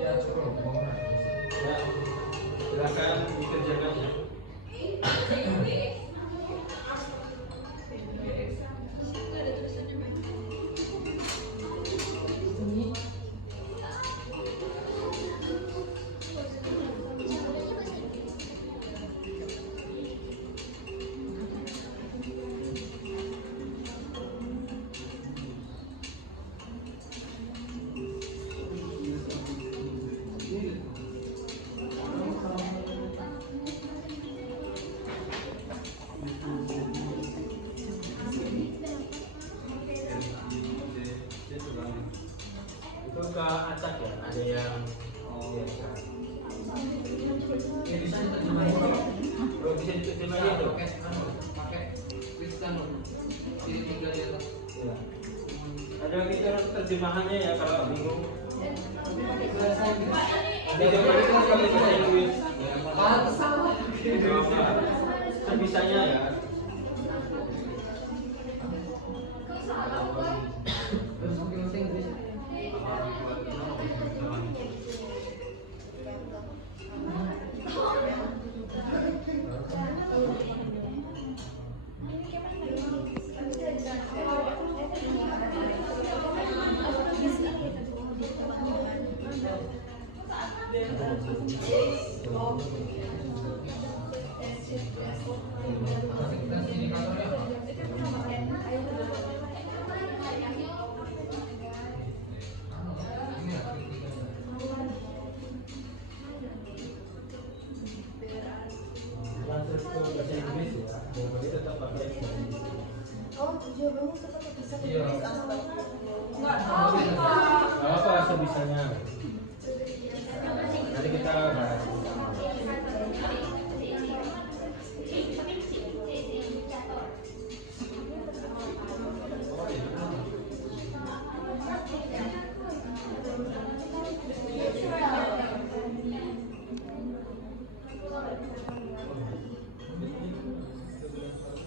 Ya cukup. Ya. Silakan dikerjakan ya. Itu ke acak ya, ada yang biasa. Ya bisa diterjemahin. Kalau bisa diterjemahin tuh. Pakai Kristen titik dari atas. Ya. Ada kita terjemahannya ya kalau bingung. Ini coba kita pakai bahasa Inggris. Salah. Sebisanya ya. Terus mungkin Inggris. Transfer ke bahasa Inggris ya. Jadi tetap pakai Oh, jawabannya tetap bisa Iya. ditulis astagfirullah. Gak apa sebisanya. Nanti kita bahas.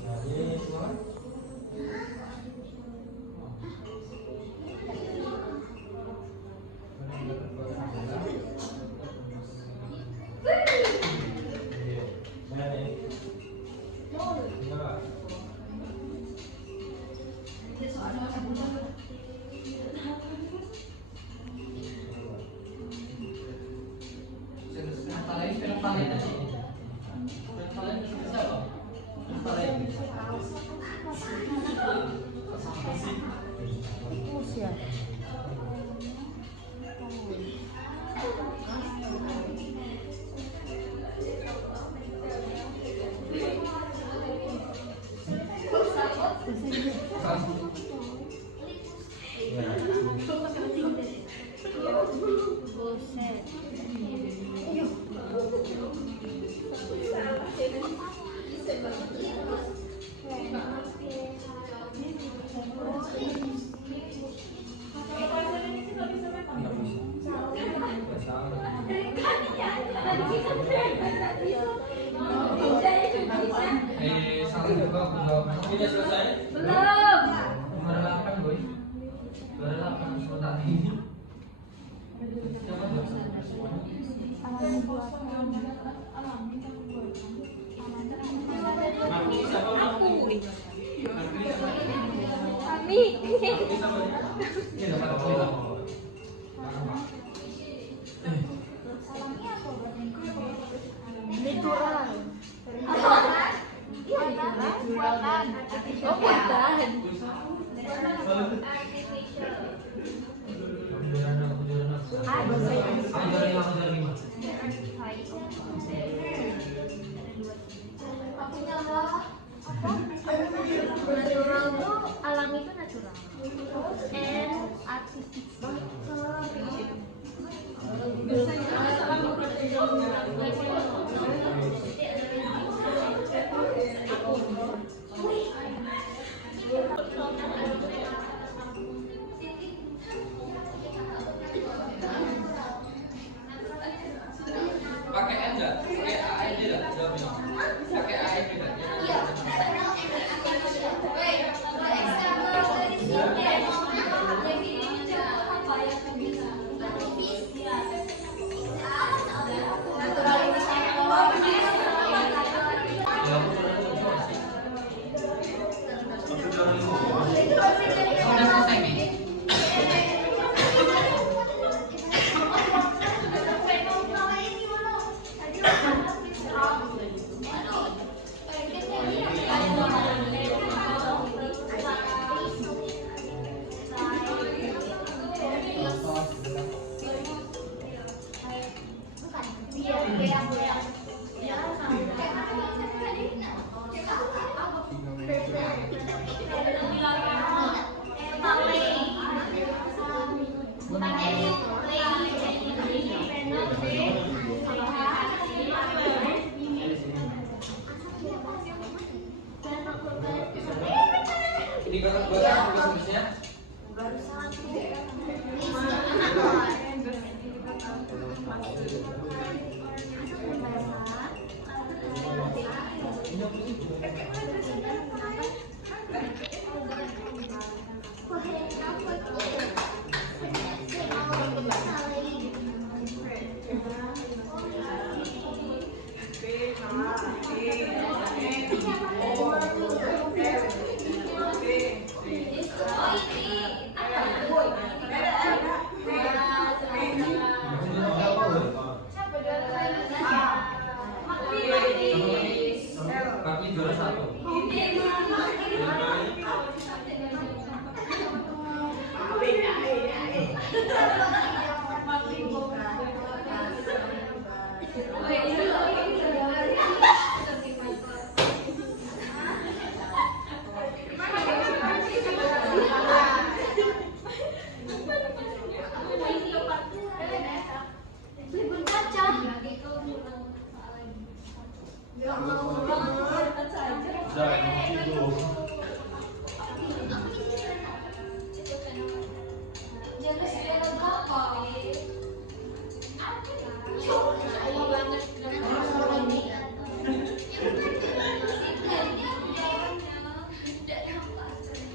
Nah, ini semua. Buset. Saling juga udah Sudah selesai? Belum. nomor 8 boy. Nomor 8 sebentar ini. Siapa tuh? Maki siapa Maki? Maki siapa? Kami. Maki siapa? Ini dapat apa ya? Natural. Buatan. Oh, buatan. Natural tuh alami itu natural. And artificial. Pakai N enggak? Pakai A N tidak? Jawabnya. Pakai A N tidak? Udah selesai nih. Ini kakak buat tugas-tugasnya. Kaki juara 1.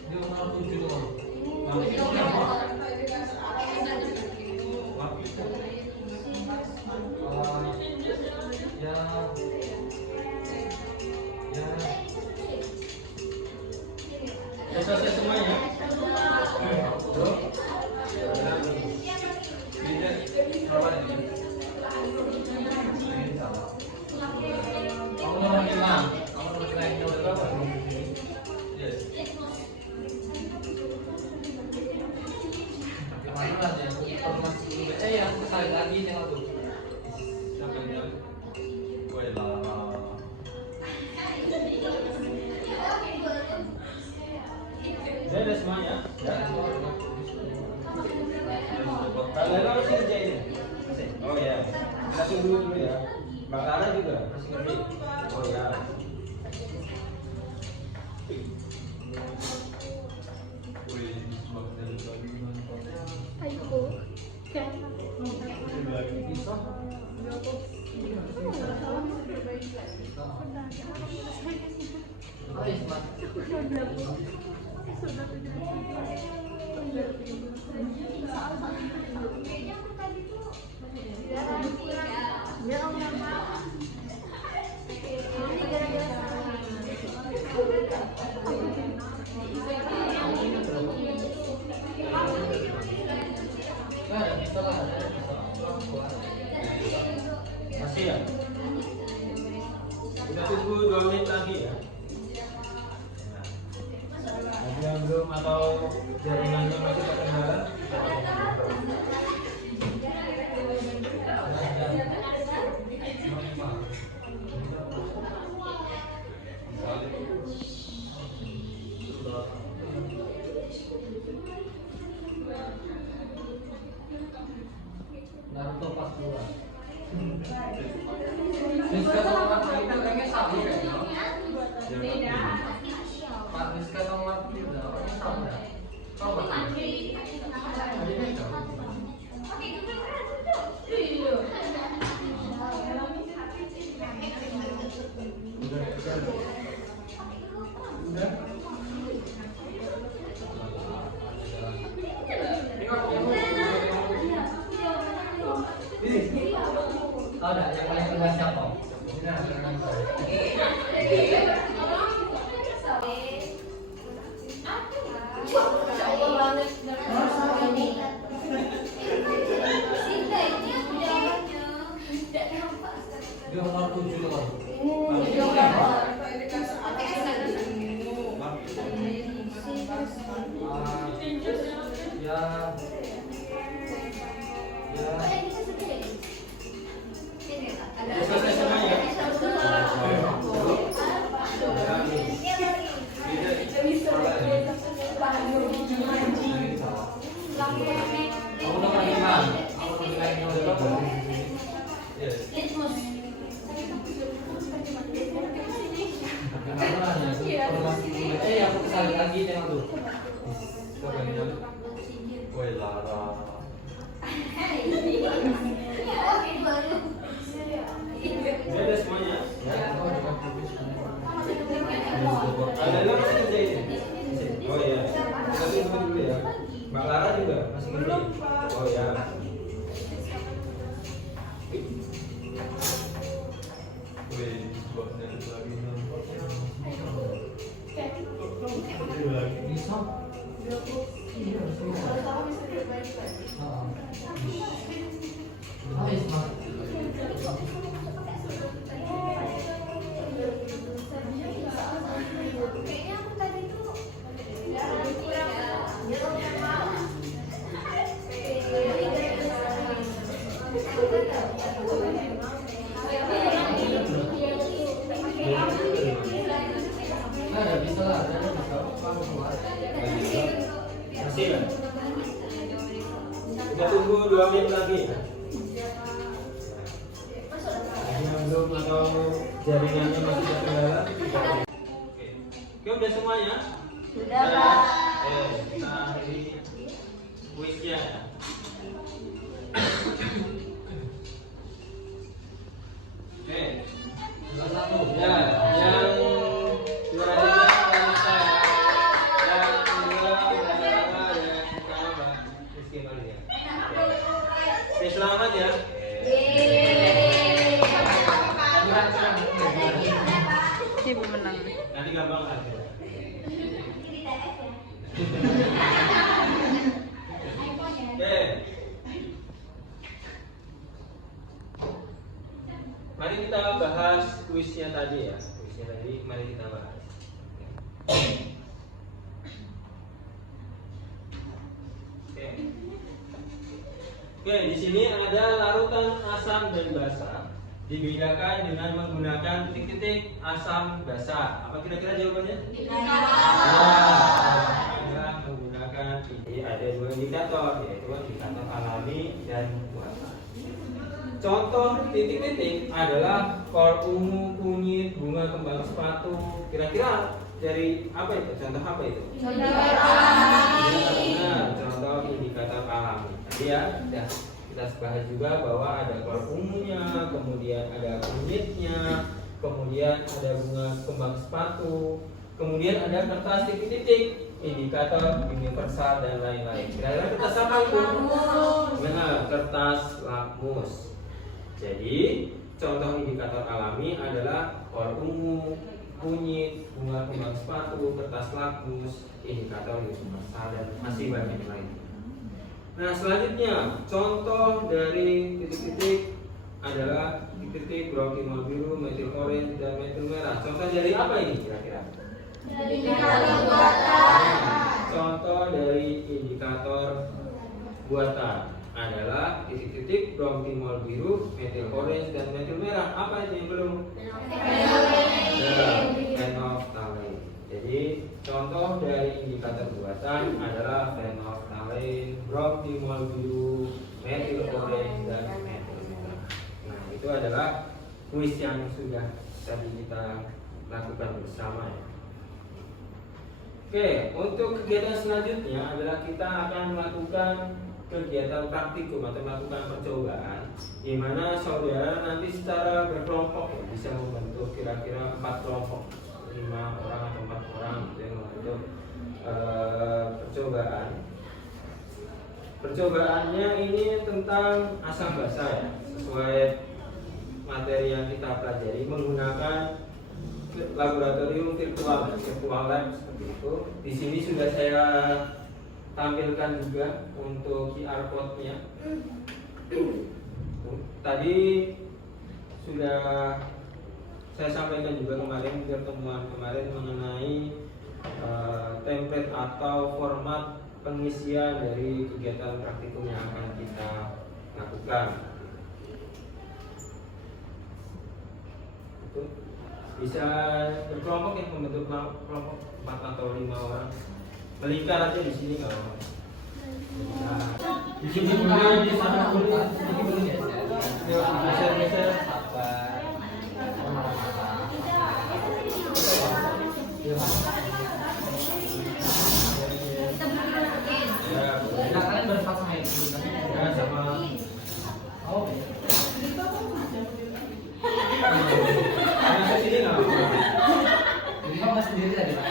Dia nomor 7 tuh. Ya selesai semuanya. Bro. Tidak. Berapa ini? Kamu nomor 5. Kamu nomor lainnya udah berapa? Yes. Mana lah ya? Informasi. Ya, aku sekali lagi tengok tuh. Siapa yang jawab? Woi lah. Sudah ada semuanya? Ya. Kalian harus ngerjain? Oh ya, kita tunggu dulu ya. Mbak Clara juga masih ngerti? Oh ya. Masih ya? Kita tunggu 2 menit lagi ya. Bagi yang belum atau jaringannya masih terkendala, Naruto pas 2. Rizka sama Marti itu orangnya sama kayaknya. Beda. Pak Rizka sama Marti itu orangnya sama. Kau Marti? Oh, enggak, yang paling tua siapa? Dia nomor 7 loh. selesai semua ya. Aku nomor 5. Aku nomor 5. Aku kesalahan lagi dengan lu. Coba ini dulu. Woi Lara. Sudah semuanya. Ya, kau juga habis. Ada yang masih ngerjain? Oh iya. Kita tunggu dulu ya. Mbak Clara juga masih ngerjain? Oh iya. Bisa. Iya, habis mas. Ada bisa lah, ada bisa. Kamu keluar. Masih kan? Kita tunggu 2 menit lagi ya. Yang belum atau jaringannya masih terkendala. Oke, udah semuanya? Sudah, Pak. Kita akhiri kuisnya ya. Oke. Nomor 1. Ya, yang juaranya Wanita ya. Yang kedua adalah yang pertama Rizky Maria. Oke, selamat ya. Ibu menang. Nanti gampang aja. Oke. Mari kita bahas kuisnya tadi ya. Kuisnya tadi mari kita bahas. Oke. Oke, di sini ada larutan asam dan basa dibedakan dengan menggunakan titik-titik asam basa. Apa kira-kira jawabannya? Adalah menggunakan Jadi ada dua indikator, yaitu indikator alami dan buatan. Contoh titik-titik adalah kol ungu, kunyit, bunga kembang sepatu. Kira-kira dari apa itu? Contoh apa itu? Benar, contoh indikator alami. Tadi ya, kita bahas juga bahwa ada kol ungunya, kemudian ada kunyitnya, kemudian ada bunga kembang sepatu, kemudian ada kertas titik-titik, indikator universal dan lain-lain. Kira-kira kertas apa itu? Benar, kertas lakmus. Jadi contoh indikator alami adalah kol ungu, kunyit, bunga kembang sepatu, kertas lakmus, indikator universal dan masih banyak lain. Nah selanjutnya contoh dari titik-titik adalah titik-titik bronkimal biru, metil orange dan metil merah. Contoh dari apa ini kira-kira? Contoh dari indikator buatan adalah titik-titik bronkimal biru, metil orange dan metil merah. Apa itu yang belum? Phenolphthalein. Jadi contoh dari indikator buatan adalah phenolphthalein, bronkimal biru, metil orange dan metil merah. Nah itu adalah kuis yang sudah tadi kita lakukan bersama ya. Oke, untuk kegiatan selanjutnya adalah kita akan melakukan kegiatan praktikum atau melakukan percobaan, di mana saudara nanti secara berkelompok ya, bisa membentuk kira-kira 4 kelompok, 5 orang atau 4 orang gitu yang membentuk percobaan. Percobaannya ini tentang asam basa ya, sesuai materi yang kita pelajari menggunakan laboratorium virtual lab seperti itu. Di sini sudah saya tampilkan juga untuk QR code-nya. Tadi sudah saya sampaikan juga kemarin di pertemuan kemarin mengenai template atau format pengisian dari kegiatan praktikum yang akan kita lakukan. Itu bisa berkelompok yang membentuk kelompok 4 atau 5 orang. Melingkar aja di sini nggak apa-apa. Nah, di sini dulu, di sana dulu, di sini dulu ya. Geser. Nah, kalian berpasang itu Ya, sama. Oh, Nah, sini nggak apa-apa. jadi kamu sendiri tadi, Pak?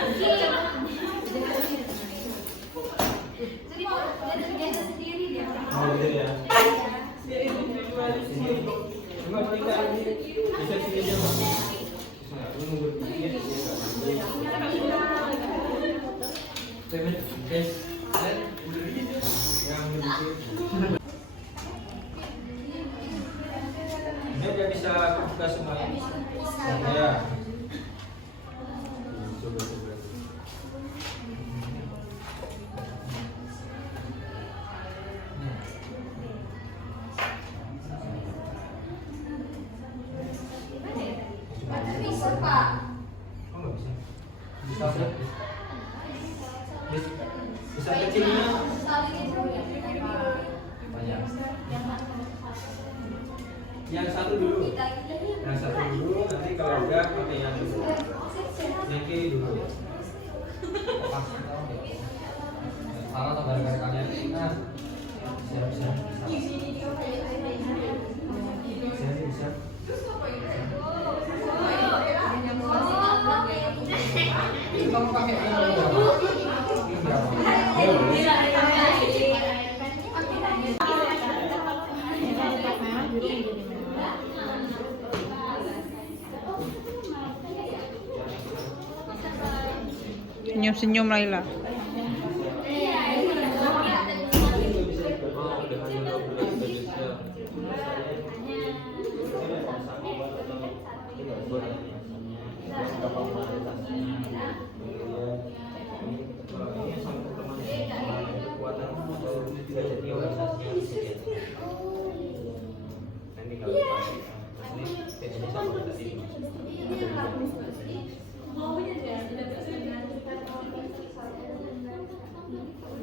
Oh, gitu ya. Cuma kita ini bisa sini aja, Pak. Nah, ini berpikir yang berpikir. Ini udah bisa terbuka semuanya. Ya. Coba. Bisa Pak. Oh nggak bisa. Bisa kecilnya. Banyak. Yang satu dulu. Yang satu dulu. Nanti kalau udah pakai yang dulu. Yang kiri dulu ya. Pasti tahu ya. Salah atau gara-gara kalian? Nah, bisa. Bisa. Kamu pakai ini Senyum-senyum Laila.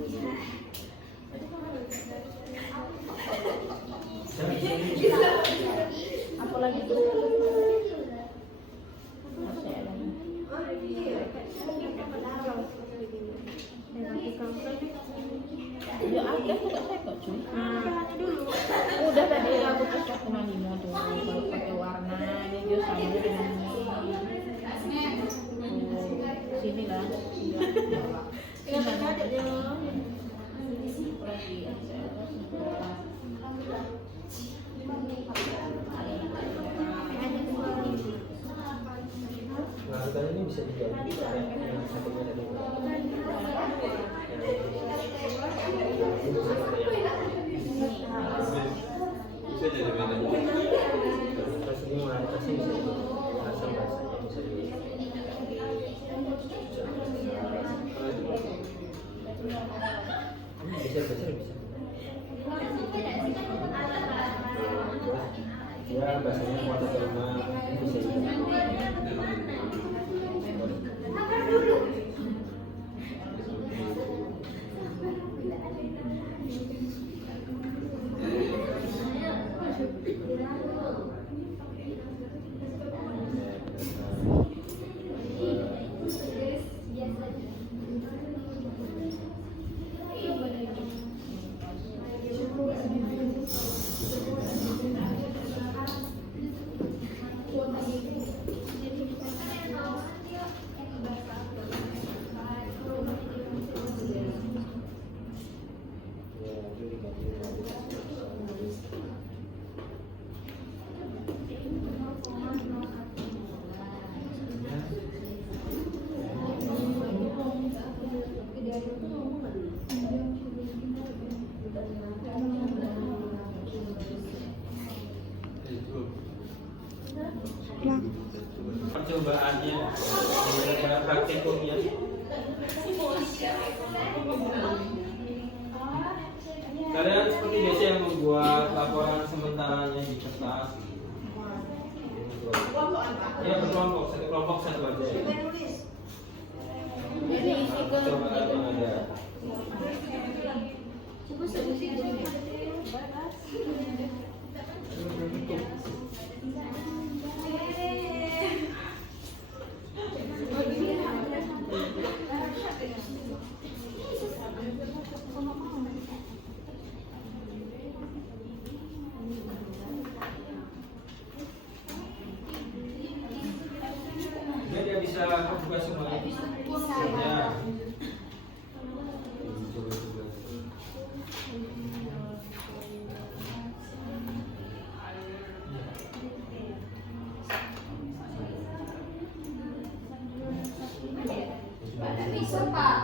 Iya. udah tadi aku pusat sama Nino tuh kalau pakai warna ini dia sama dengan sini lah Larutan ini bisa diganti yang satunya tadi. Bisa jadi beda. Terus ini varietasnya bisa asam rasanya bisa di bisa besar bisa. Ya bahasanya kuota terima bisa percobaannya dengan praktikumnya. Kalian seperti biasa yang membuat laporan sementaranya di kertas. Ya berkelompok, satu kelompok satu aja. Percobaan yang ada. Dia bisa kebuka semua. Ya. Bisa Pak.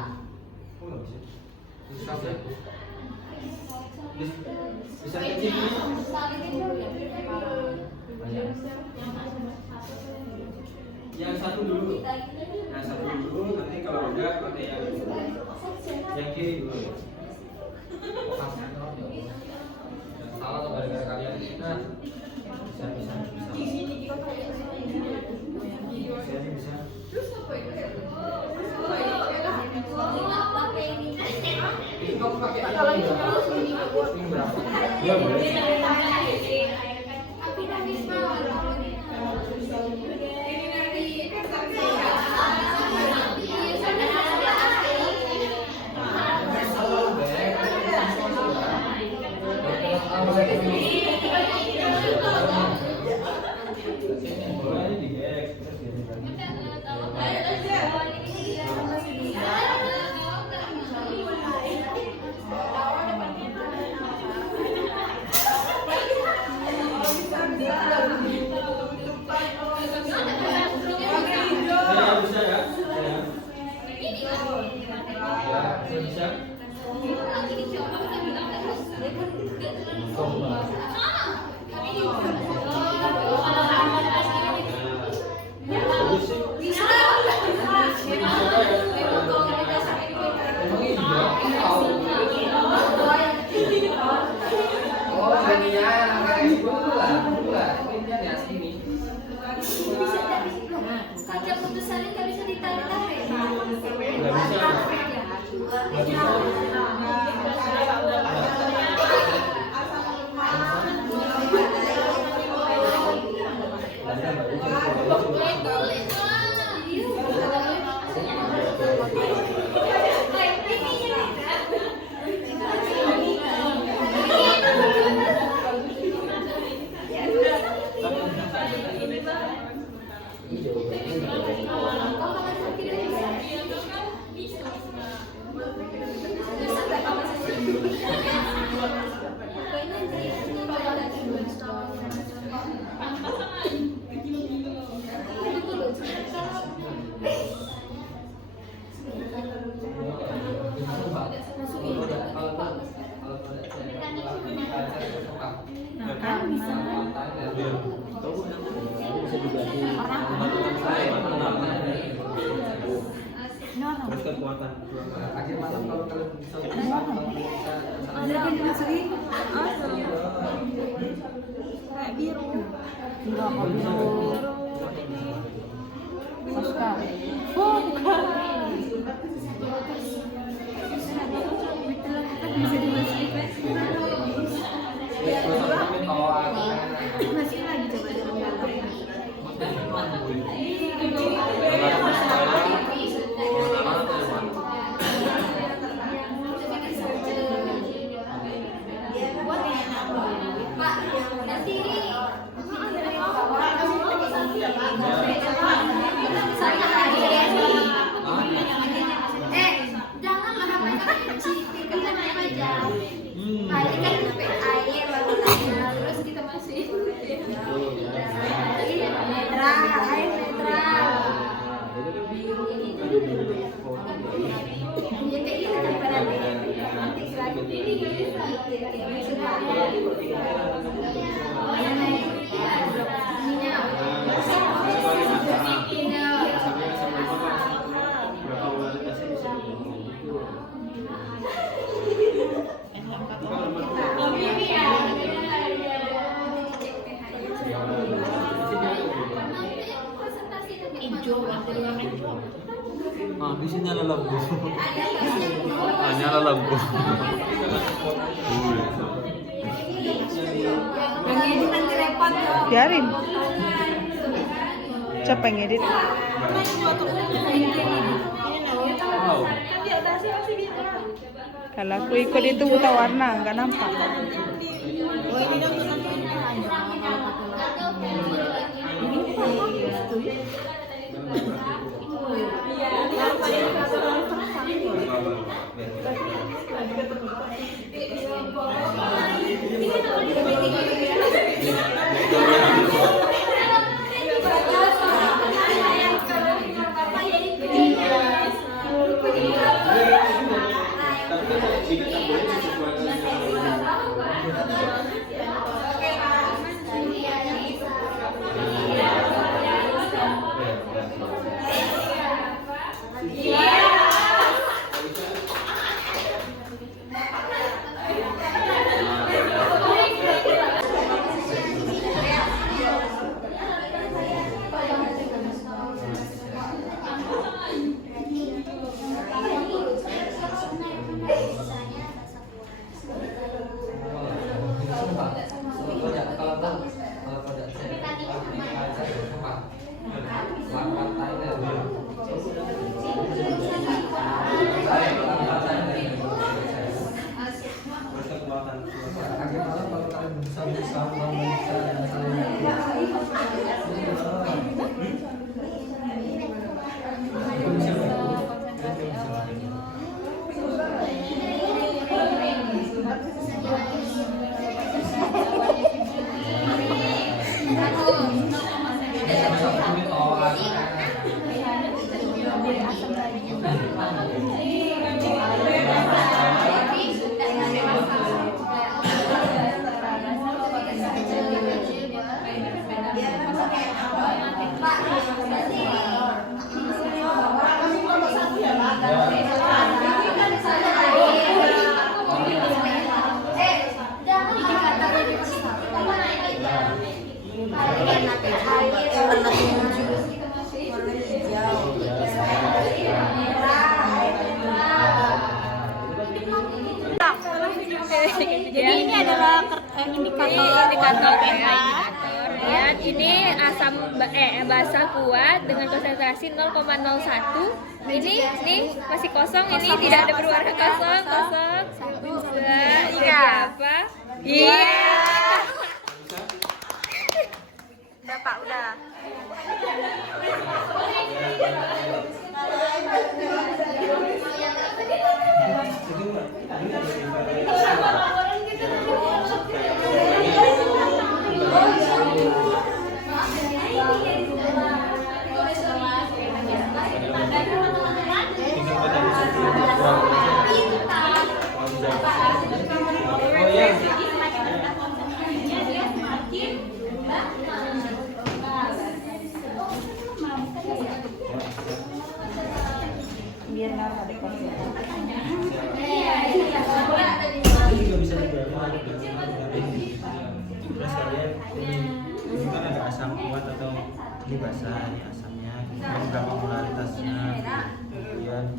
Bisa kecil. Yang satu dulu. Yang satu dulu, nanti kalau udah pakai yang kiri dulu. Salah atau gara-gara kalian kita Bisa. ini kamu pakai ini berapa? Ya boleh. Boleh digek. Bisa ya? Bisa. Oh, ininya kayak gitu lah. Ini ya sini. Kaca putusannya nggak bisa ditarik-tarik. Nggak bisa. Nggak bisa. Terus kekuatan Akhir malam kalau kalian bisa biru. Enggak kok biru. Oscar. Oh, bukan. Bisa dimasukin. Masukin lagi coba dalam dalam. Janganlah HP kecil, kita main aja. Paling kan HP air baru tanya, terus kita masih netra, air netra. Ya kayak gitu daripada nanti lagi ini di sini nyala lampu. Nyala lampu. yang ini nanti repot dong. Biarin. Siapa yang edit? Kalau aku ikut itu buta warna, nggak nampak. Jadi ini adalah indikator pH. Ya, ini asam basa kuat dengan konsentrasi 0,01. Ini masih kosong, ini tidak ada berwarna kosong. Ini apa? Iya. Bapak udah. Ini kan ada asam kuat atau ini basah, ini asamnya, kemudian berapa molaritasnya, kemudian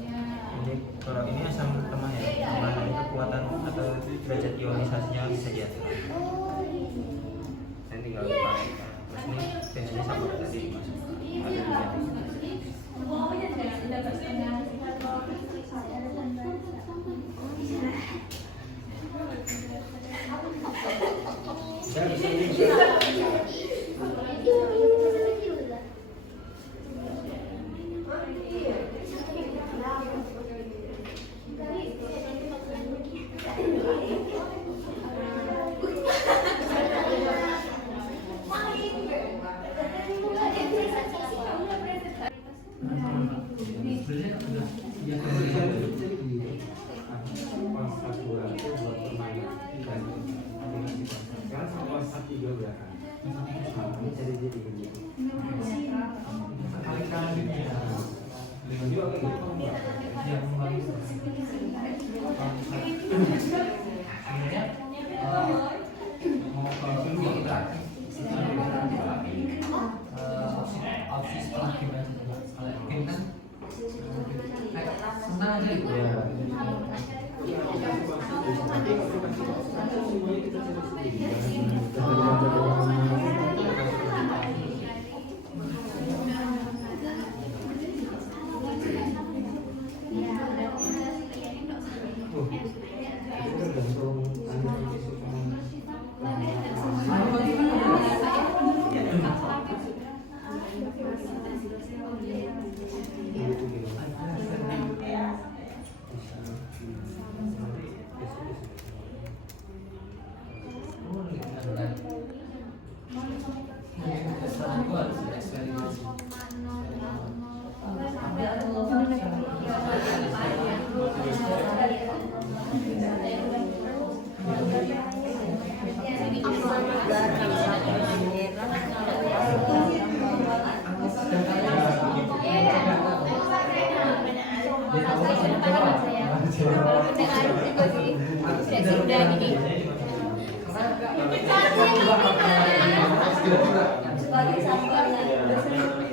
ini kalau ini asam lemah ya, lemah ini kekuatan atau derajat ionisasinya bisa diatur. Saya tinggal pastikan. Terus ini tensinya sama tadi dimasukkan. Ada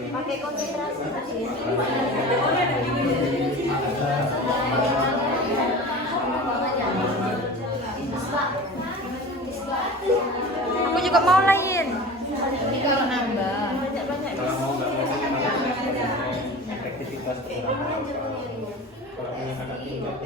pakai konsentrasi. Aku juga mau lain. Ini kalau nambah. kalau mau nggak mau efektivitas kurang. Kalau punya anak tinggal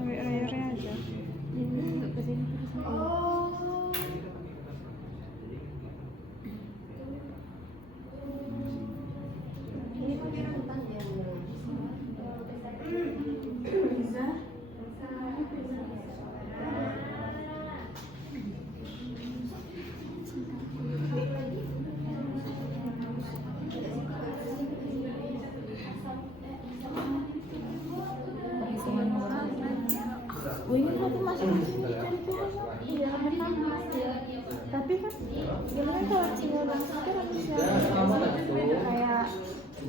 Ambil airnya aja. Ini pakai rambutan ya. Bisa. Iya, panas ya. Tapi kan gimana kalau tinggal langsung kan harusnya kayak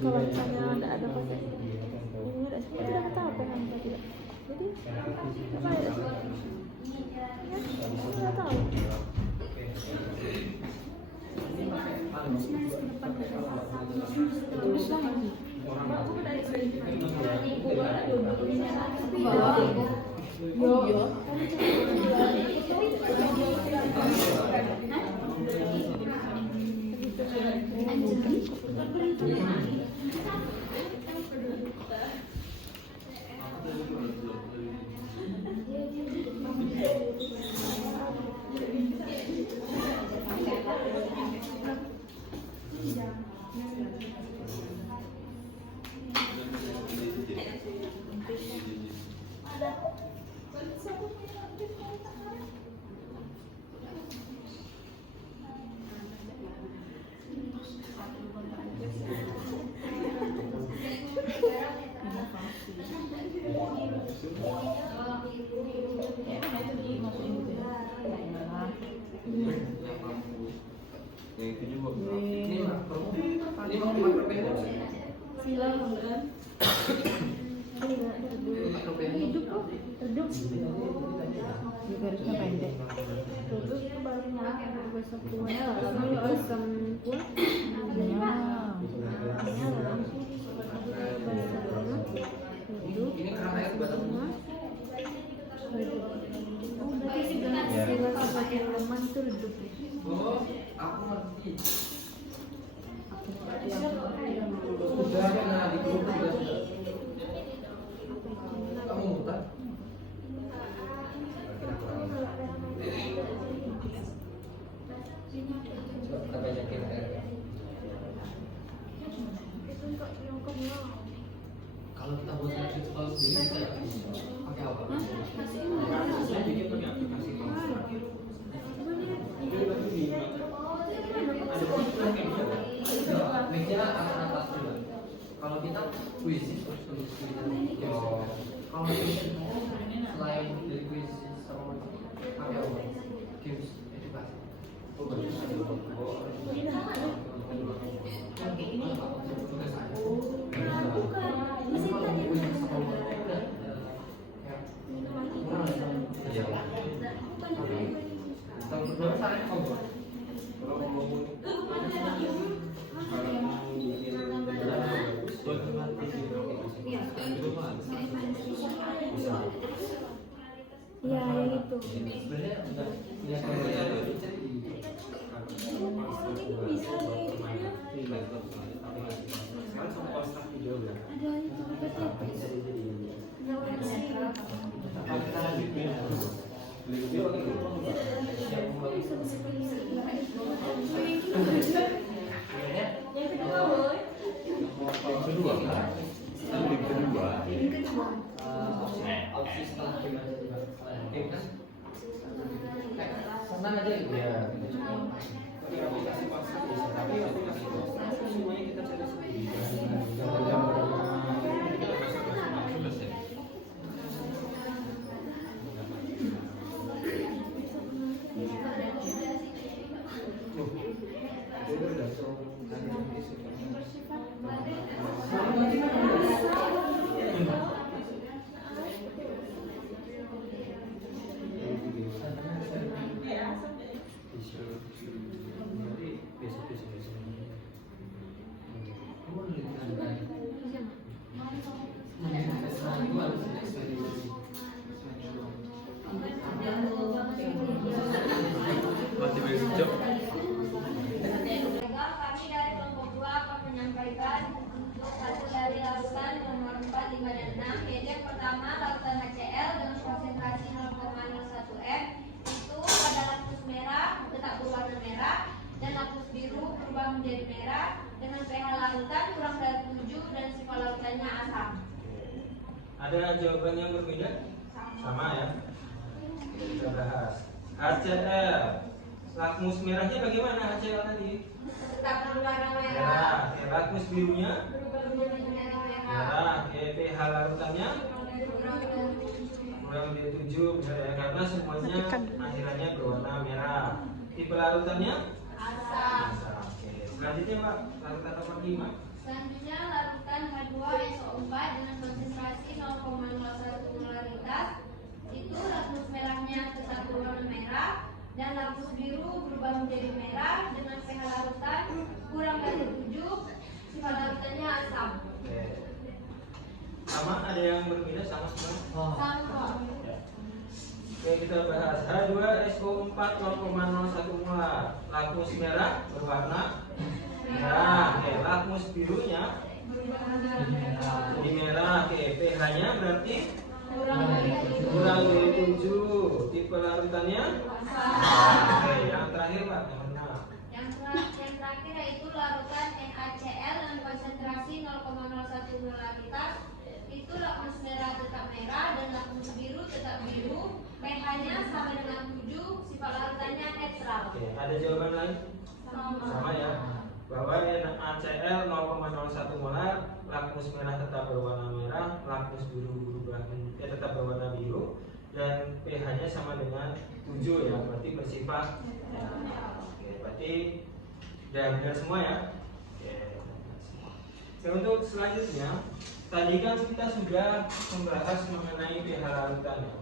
kalau misalnya ada pakai ini udah semua tidak tahu apa yang tidak. Jadi apa ya? Ya, tidak tahu. Terus lagi. Garisnya pendek. Terus baru nyala besok punya lalu asam pun Ini karena air buat apa? oh berarti sila sebagai leman itu redup ya. Oh, aku ngerti. Sudah pernah di grup sudah. Kamu bukan? Kalau kita buat grafik kalau sendiri bisa pakai apa? Saya bikin pakai aplikasi Meja atas juga. Kalau kita puisi terus kalau selain dari puisi sama pakai apa? Games edukasi. Iya, yang itu. Sebenarnya udah lihat Ada itu kedua kan? opsi setelah game kan senang aja gitu ya. aplikasi WhatsApp bisa, tapi aplikasi WhatsApp semuanya kita cari sendiri. Kami dari kelompok 2 akan menyampaikan untuk hasil dari larutan nomor 4, 5, dan 6, yaitu yang pertama larutan HCl dengan konsentrasi 0,01 m itu pada laktus merah tetap berwarna merah dan laktus biru berubah menjadi merah dengan pH larutan kurang dari 7 dan sifat larutannya asam. Ada jawaban yang berbeda? Sama ya? Kita bahas. HCl. Lakmus merahnya bagaimana HCl tadi? Tetap berwarna merah. Merah. Lakmus birunya? Berubah menjadi merah. Merah. pH larutannya? Kurang dari 7. kurang dari 7, benar ya, karena semuanya akhirannya berwarna merah. Tipe larutannya Asam. Oke. Selanjutnya Pak, larutan nomor 5. Selanjutnya larutan H2SO4 dengan konsentrasi 0,01 molaritas. Itu lakmus merahnya tetap berwarna merah dan lakmus biru berubah menjadi merah dengan pH larutan kurang dari 7. Sifat larutannya asam. Oke. Sama, ada yang berbeda sama semua? Sama. Ya. Oke, kita bahas H2SO4 0,01 molar. Lakmus merah berwarna merah. Oke, lakmus birunya jadi merah. Oke, pH-nya berarti kurang dari 7. Tipe larutannya Oke, yang terakhir Pak, yang 6. Yang terakhir yaitu larutan NaCl dengan konsentrasi 0,01 molaritas. Itu lakmus merah tetap merah dan lakmus biru tetap biru. pH-nya sama dengan 7. Sifat larutannya netral. Oke, ada jawaban lain? Sama ya. Bahwa NaCl 0,01 molar, lakmus merah tetap berwarna merah, lakmus biru berubah tetap berwarna biru, dan pH-nya sama dengan 7 ya, berarti bersifat netral. Oke, berarti udah benar semua ya. Oke. Oke, untuk selanjutnya, tadi kan kita sudah membahas mengenai pH larutan ya,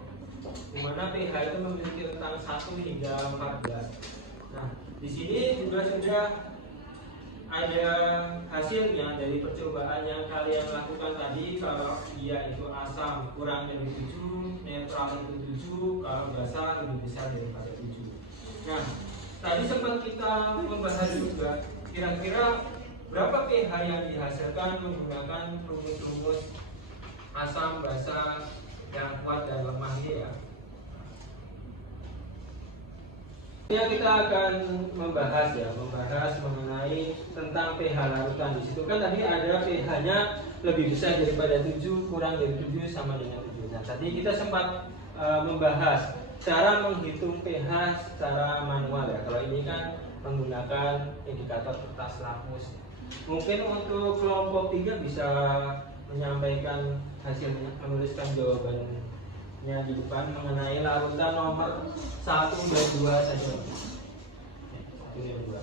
di mana pH itu memiliki rentang 1 hingga 14. Nah, di sini juga sudah ada hasilnya dari percobaan yang kalian lakukan tadi. Kalau dia itu asam kurang dari 7, netral itu 7, kalau basa lebih besar daripada 7. Nah, tadi sempat kita membahas juga kira-kira berapa pH yang dihasilkan menggunakan rumus-rumus asam, basa, yang kuat dan lemah ini ya. Ya, kita akan membahas mengenai tentang pH larutan. Di situ kan tadi ada pH-nya lebih besar daripada 7, kurang dari 7, sama dengan 7. Nah, tadi kita sempat membahas cara menghitung pH secara manual ya. Kalau ini kan menggunakan indikator kertas lakmus. Mungkin untuk kelompok 3 bisa menyampaikan hasilnya, menuliskan jawabannya di depan mengenai larutan nomor 1 dan 2 saja. 1 dan 2.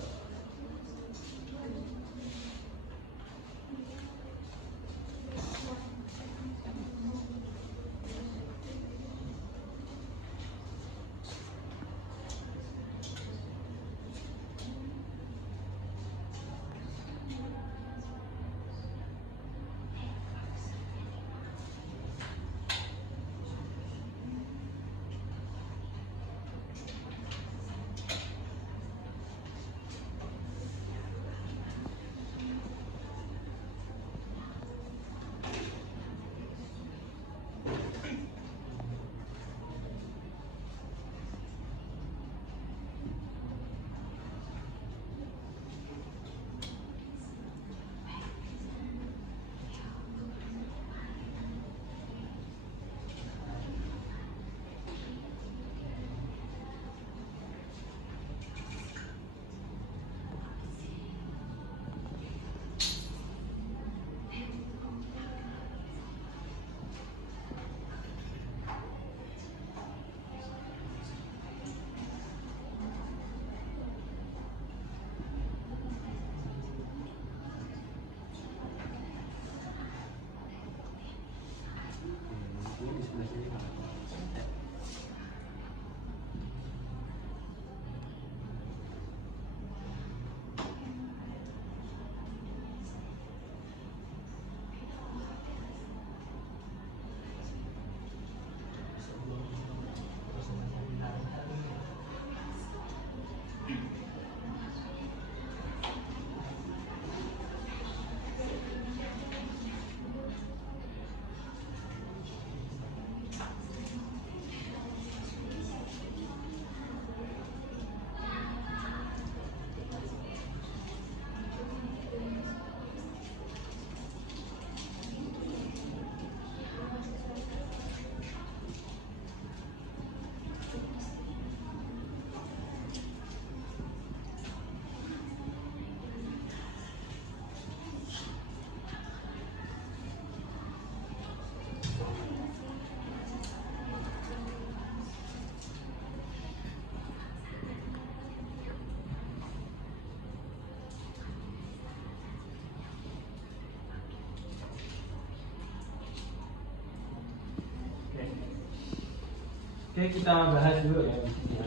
Oke, kita bahas dulu ya di sini.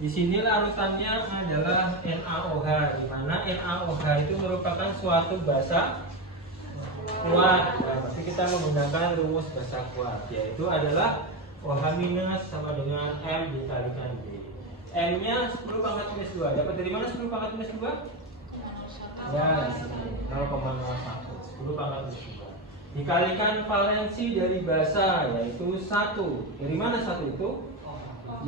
Di sini larutannya adalah NaOH, di mana NaOH itu merupakan suatu basa kuat. Nah, tapi kita menggunakan rumus basa kuat, yaitu adalah OH minus sama dengan M dikalikan D. M-nya 10 pangkat minus 2. Dapat dari mana 10 pangkat minus 2? Ya, di sini 0,01. 10 pangkat minus 2. Dikalikan valensi dari basa, yaitu 1. Dari mana 1 itu?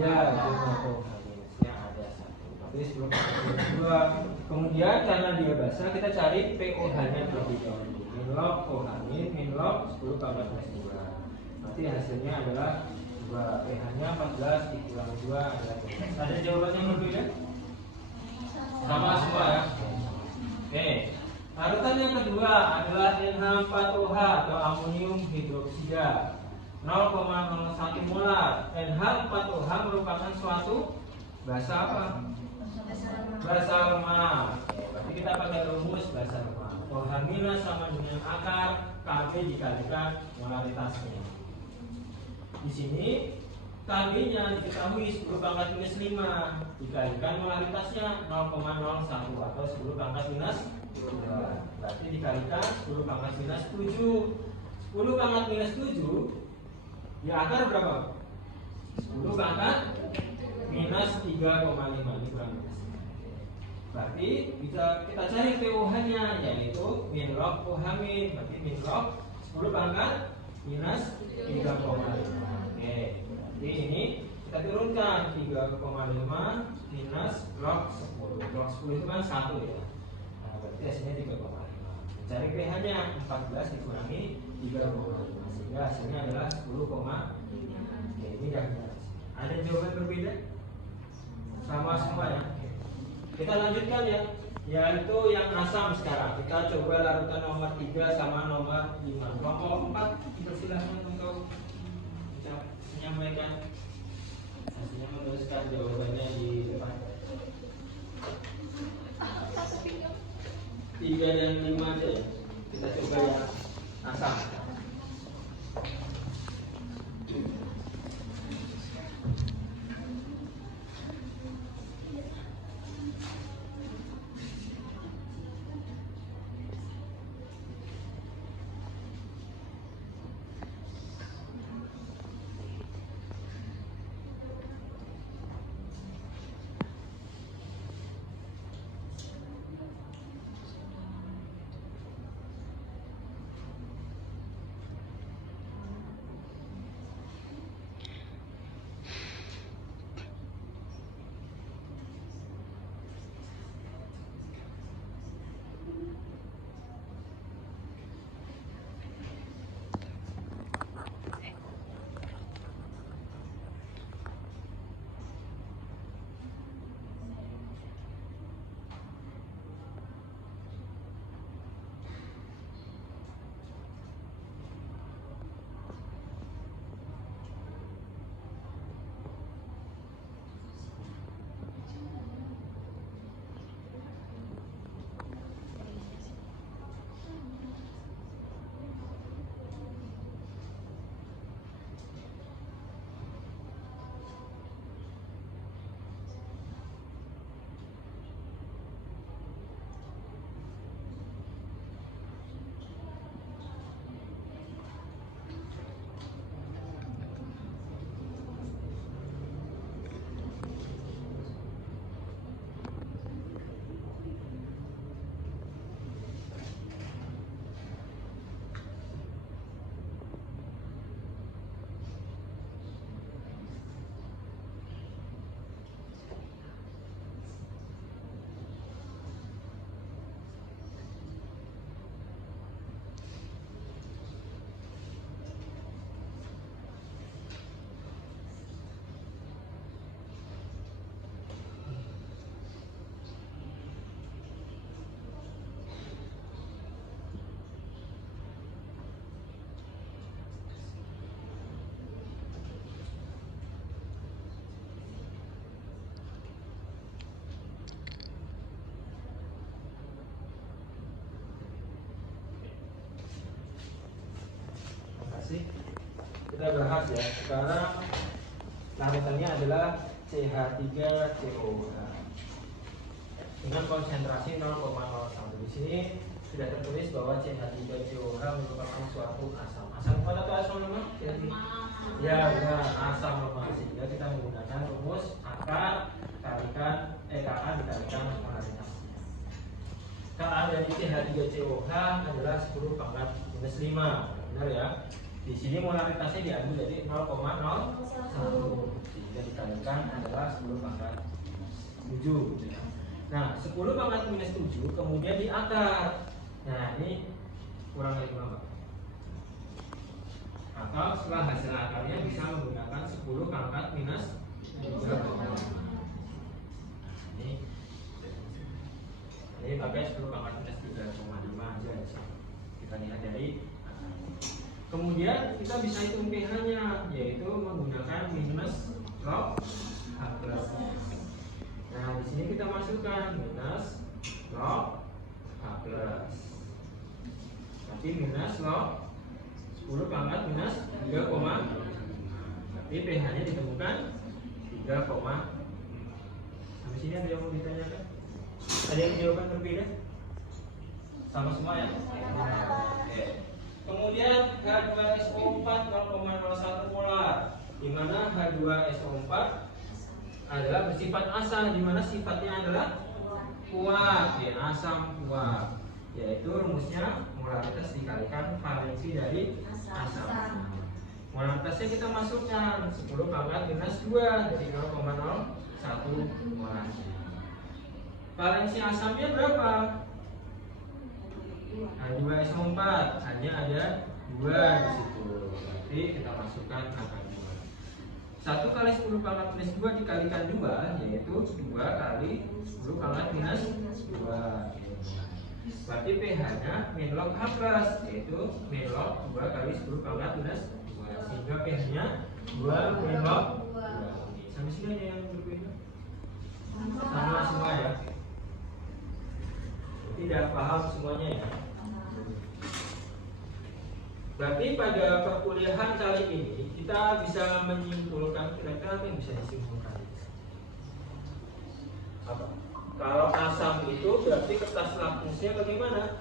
Ya, itu OH minusnya ada 1. Berarti 10 pangkat minus 2. Kemudian karena dia basa, kita cari POH-nya terlebih dahulu. Min log OH min log 10 pangkat minus 2. Nanti hasilnya adalah 2. pH-nya 14 dikurang 2 adalah 12. Ada jawabannya yang berbeda? Sama semua ya. Oke. Larutan yang kedua adalah NH4OH atau amonium hidroksida 0,01 molar. NH4OH merupakan suatu basa apa? Basa lemah. Berarti kita pakai rumus basa lemah. OH minus sama dengan akar Kb dikalikan molaritasnya. Di sini Kb-nya diketahui 10 pangkat minus 5 dikalikan molaritasnya 0,01 atau 10 pangkat minus 2. Berarti dikalikan 10 pangkat minus 7. 10 pangkat minus 7 di akar berapa? 10 pangkat minus 3,5. Ini kurang minus. Berarti bisa kita cari POH-nya, yaitu min log OH min. Berarti min log 10 pangkat minus 3,5. Oke, jadi ini kita turunkan 3,5 minus log 10. Log 10 itu kan 1 ya. Nah, berarti hasilnya 3,5. Cari pH-nya 14 dikurangi 3,5 sehingga hasilnya adalah 10,5. Oke, ini yang ada jawaban berbeda? Sama semua ya. Kita lanjutkan ya, yaitu yang asam sekarang. Kita coba larutan nomor 3 sama nomor 5. Nomor 4 dipersilahkan untuk menyampaikan hasilnya, menuliskan jawabannya di depan. 3 dan 5 aja ya. Kita coba yang asam. Kita bahas ya. Sekarang larutannya adalah CH3COH dengan konsentrasi 0,01. Di sini sudah tertulis bahwa CH3COH merupakan suatu asam. Asam kuat atau asam lemah? Ya, benar, asam lemah. Sehingga kita menggunakan rumus Ka dikalikan polaritas. Ka dari CH3COH adalah 10 pangkat minus 5. Benar ya? Di sini polaritasnya diambil dari 0,01. Sehingga dikalikan adalah 10 pangkat 7. Nah, 10 pangkat minus 7 kemudian diakar. Nah, ini kurang dari berapa? Atau setelah hasil akarnya bisa menggunakan 10 pangkat minus 3. Ini pakai 10 pangkat minus 3,5 aja. Kita lihat dari kemudian kita bisa hitung pH-nya, yaitu menggunakan minus log H+. Nah, di sini kita masukkan minus log H+. Berarti minus log 10 pangkat minus 3,5. Berarti pH-nya ditemukan 3,5. Sampai sini ada yang mau ditanyakan? Ada yang jawaban berbeda? Sama semua ya? Oke. Kemudian H2SO4 0,01 molar, di mana H2SO4 adalah bersifat asam, di mana sifatnya adalah kuat, ya, asam kuat. Yaitu rumusnya molaritas dikalikan valensi dari asam. Molaritasnya kita masukkan 10 pangkat minus 2 dari 0,01 molar. Valensi asamnya berapa? H2SO4 hanya ada 2 di situ. Berarti kita masukkan angka 2. 1 kali 10 pangkat minus 2 dikalikan 2, yaitu 2 kali 10 pangkat minus 2. Berarti pH-nya min log H+, yaitu min log 2 kali 10 pangkat minus 2. Sehingga pH-nya 2 min log 2. Sampai sini ada yang berbeda? Sama semua ya? Tidak paham semuanya ya? Berarti pada perkuliahan kali ini kita bisa menyimpulkan, kira-kira apa yang bisa disimpulkan? Apa? Kalau asam itu berarti kertas lakmusnya bagaimana?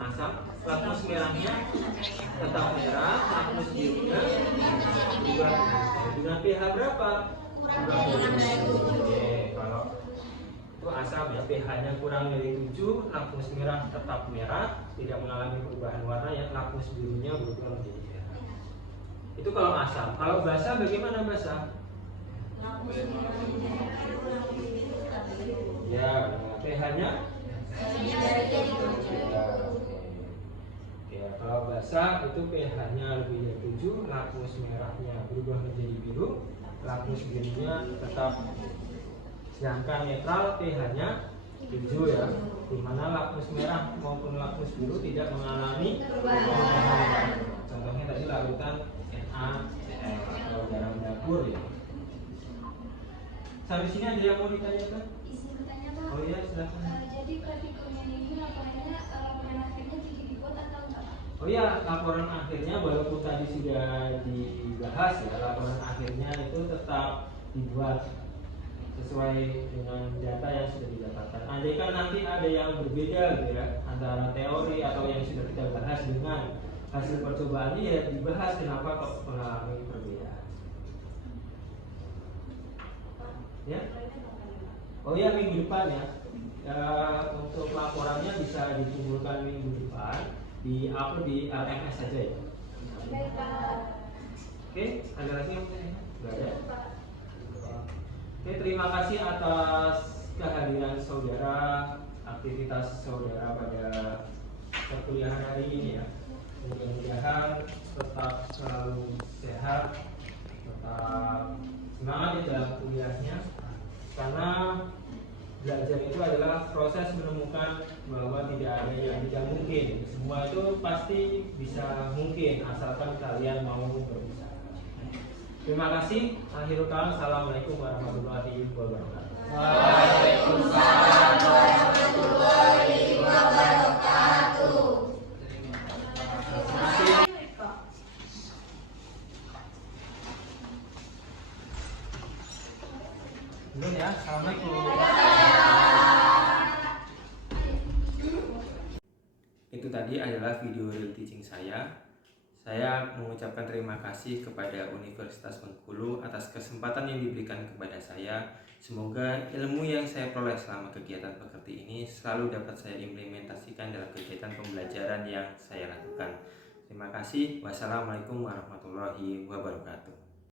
Asam, lakmus merahnya tetap merah, lakmus birunya juga dengan pH berapa? Kalau itu asam ya, pH-nya kurang dari 7, lakmus merah tetap merah, tidak mengalami perubahan warna, ya, lakmus birunya berubah menjadi merah. Itu kalau asam. Kalau basa bagaimana basa? Ya, pH-nya ya, kalau basa itu pH-nya lebih dari 7, lakmus merahnya berubah menjadi biru, lakmus birunya tetap. Sedangkan netral pH-nya 7 ya, dimana lakmus merah maupun lakmus biru tidak mengalami perubahan. Contohnya tadi larutan NaCl atau garam dapur ya. Sampai sini ada yang mau ditanyakan? Isi pertanyaan Pak. Oh iya, silakan. Jadi praktikumnya ini laporannya laporan akhirnya jadi dibuat atau enggak Pak? Oh iya, laporan akhirnya walaupun tadi sudah dibahas ya, laporan akhirnya itu tetap dibuat sesuai dengan data yang sudah didapatkan. Andaikan nanti ada yang berbeda gitu ya, antara teori atau yang sudah kita bahas dengan hasil percobaan ini, ya dibahas kenapa kok mengalami perbedaan. Ya? Oh ya, minggu depan ya. Untuk laporannya bisa dikumpulkan minggu depan, di-upload di RMS saja ya. Oke, ada lagi yang mau? Enggak ada. Oke, terima kasih atas kehadiran saudara, aktivitas saudara pada perkuliahan hari ini ya. Mudah-mudahan tetap selalu sehat, tetap semangat di dalam kuliahnya, karena belajar itu adalah proses menemukan bahwa tidak ada yang tidak mungkin. Semua itu pasti bisa mungkin asalkan kalian mau berusaha. Terima kasih. Akhirul kalam. Assalamualaikum warahmatullahi wabarakatuh. Waalaikumsalam warahmatullahi wabarakatuh. Terima kasih. tadi adalah video real teaching saya. Saya mengucapkan terima kasih kepada Universitas Bengkulu atas kesempatan yang diberikan kepada saya. Semoga ilmu yang saya peroleh selama kegiatan pekerti ini selalu dapat saya implementasikan dalam kegiatan pembelajaran yang saya lakukan. Terima kasih. Wassalamualaikum warahmatullahi wabarakatuh.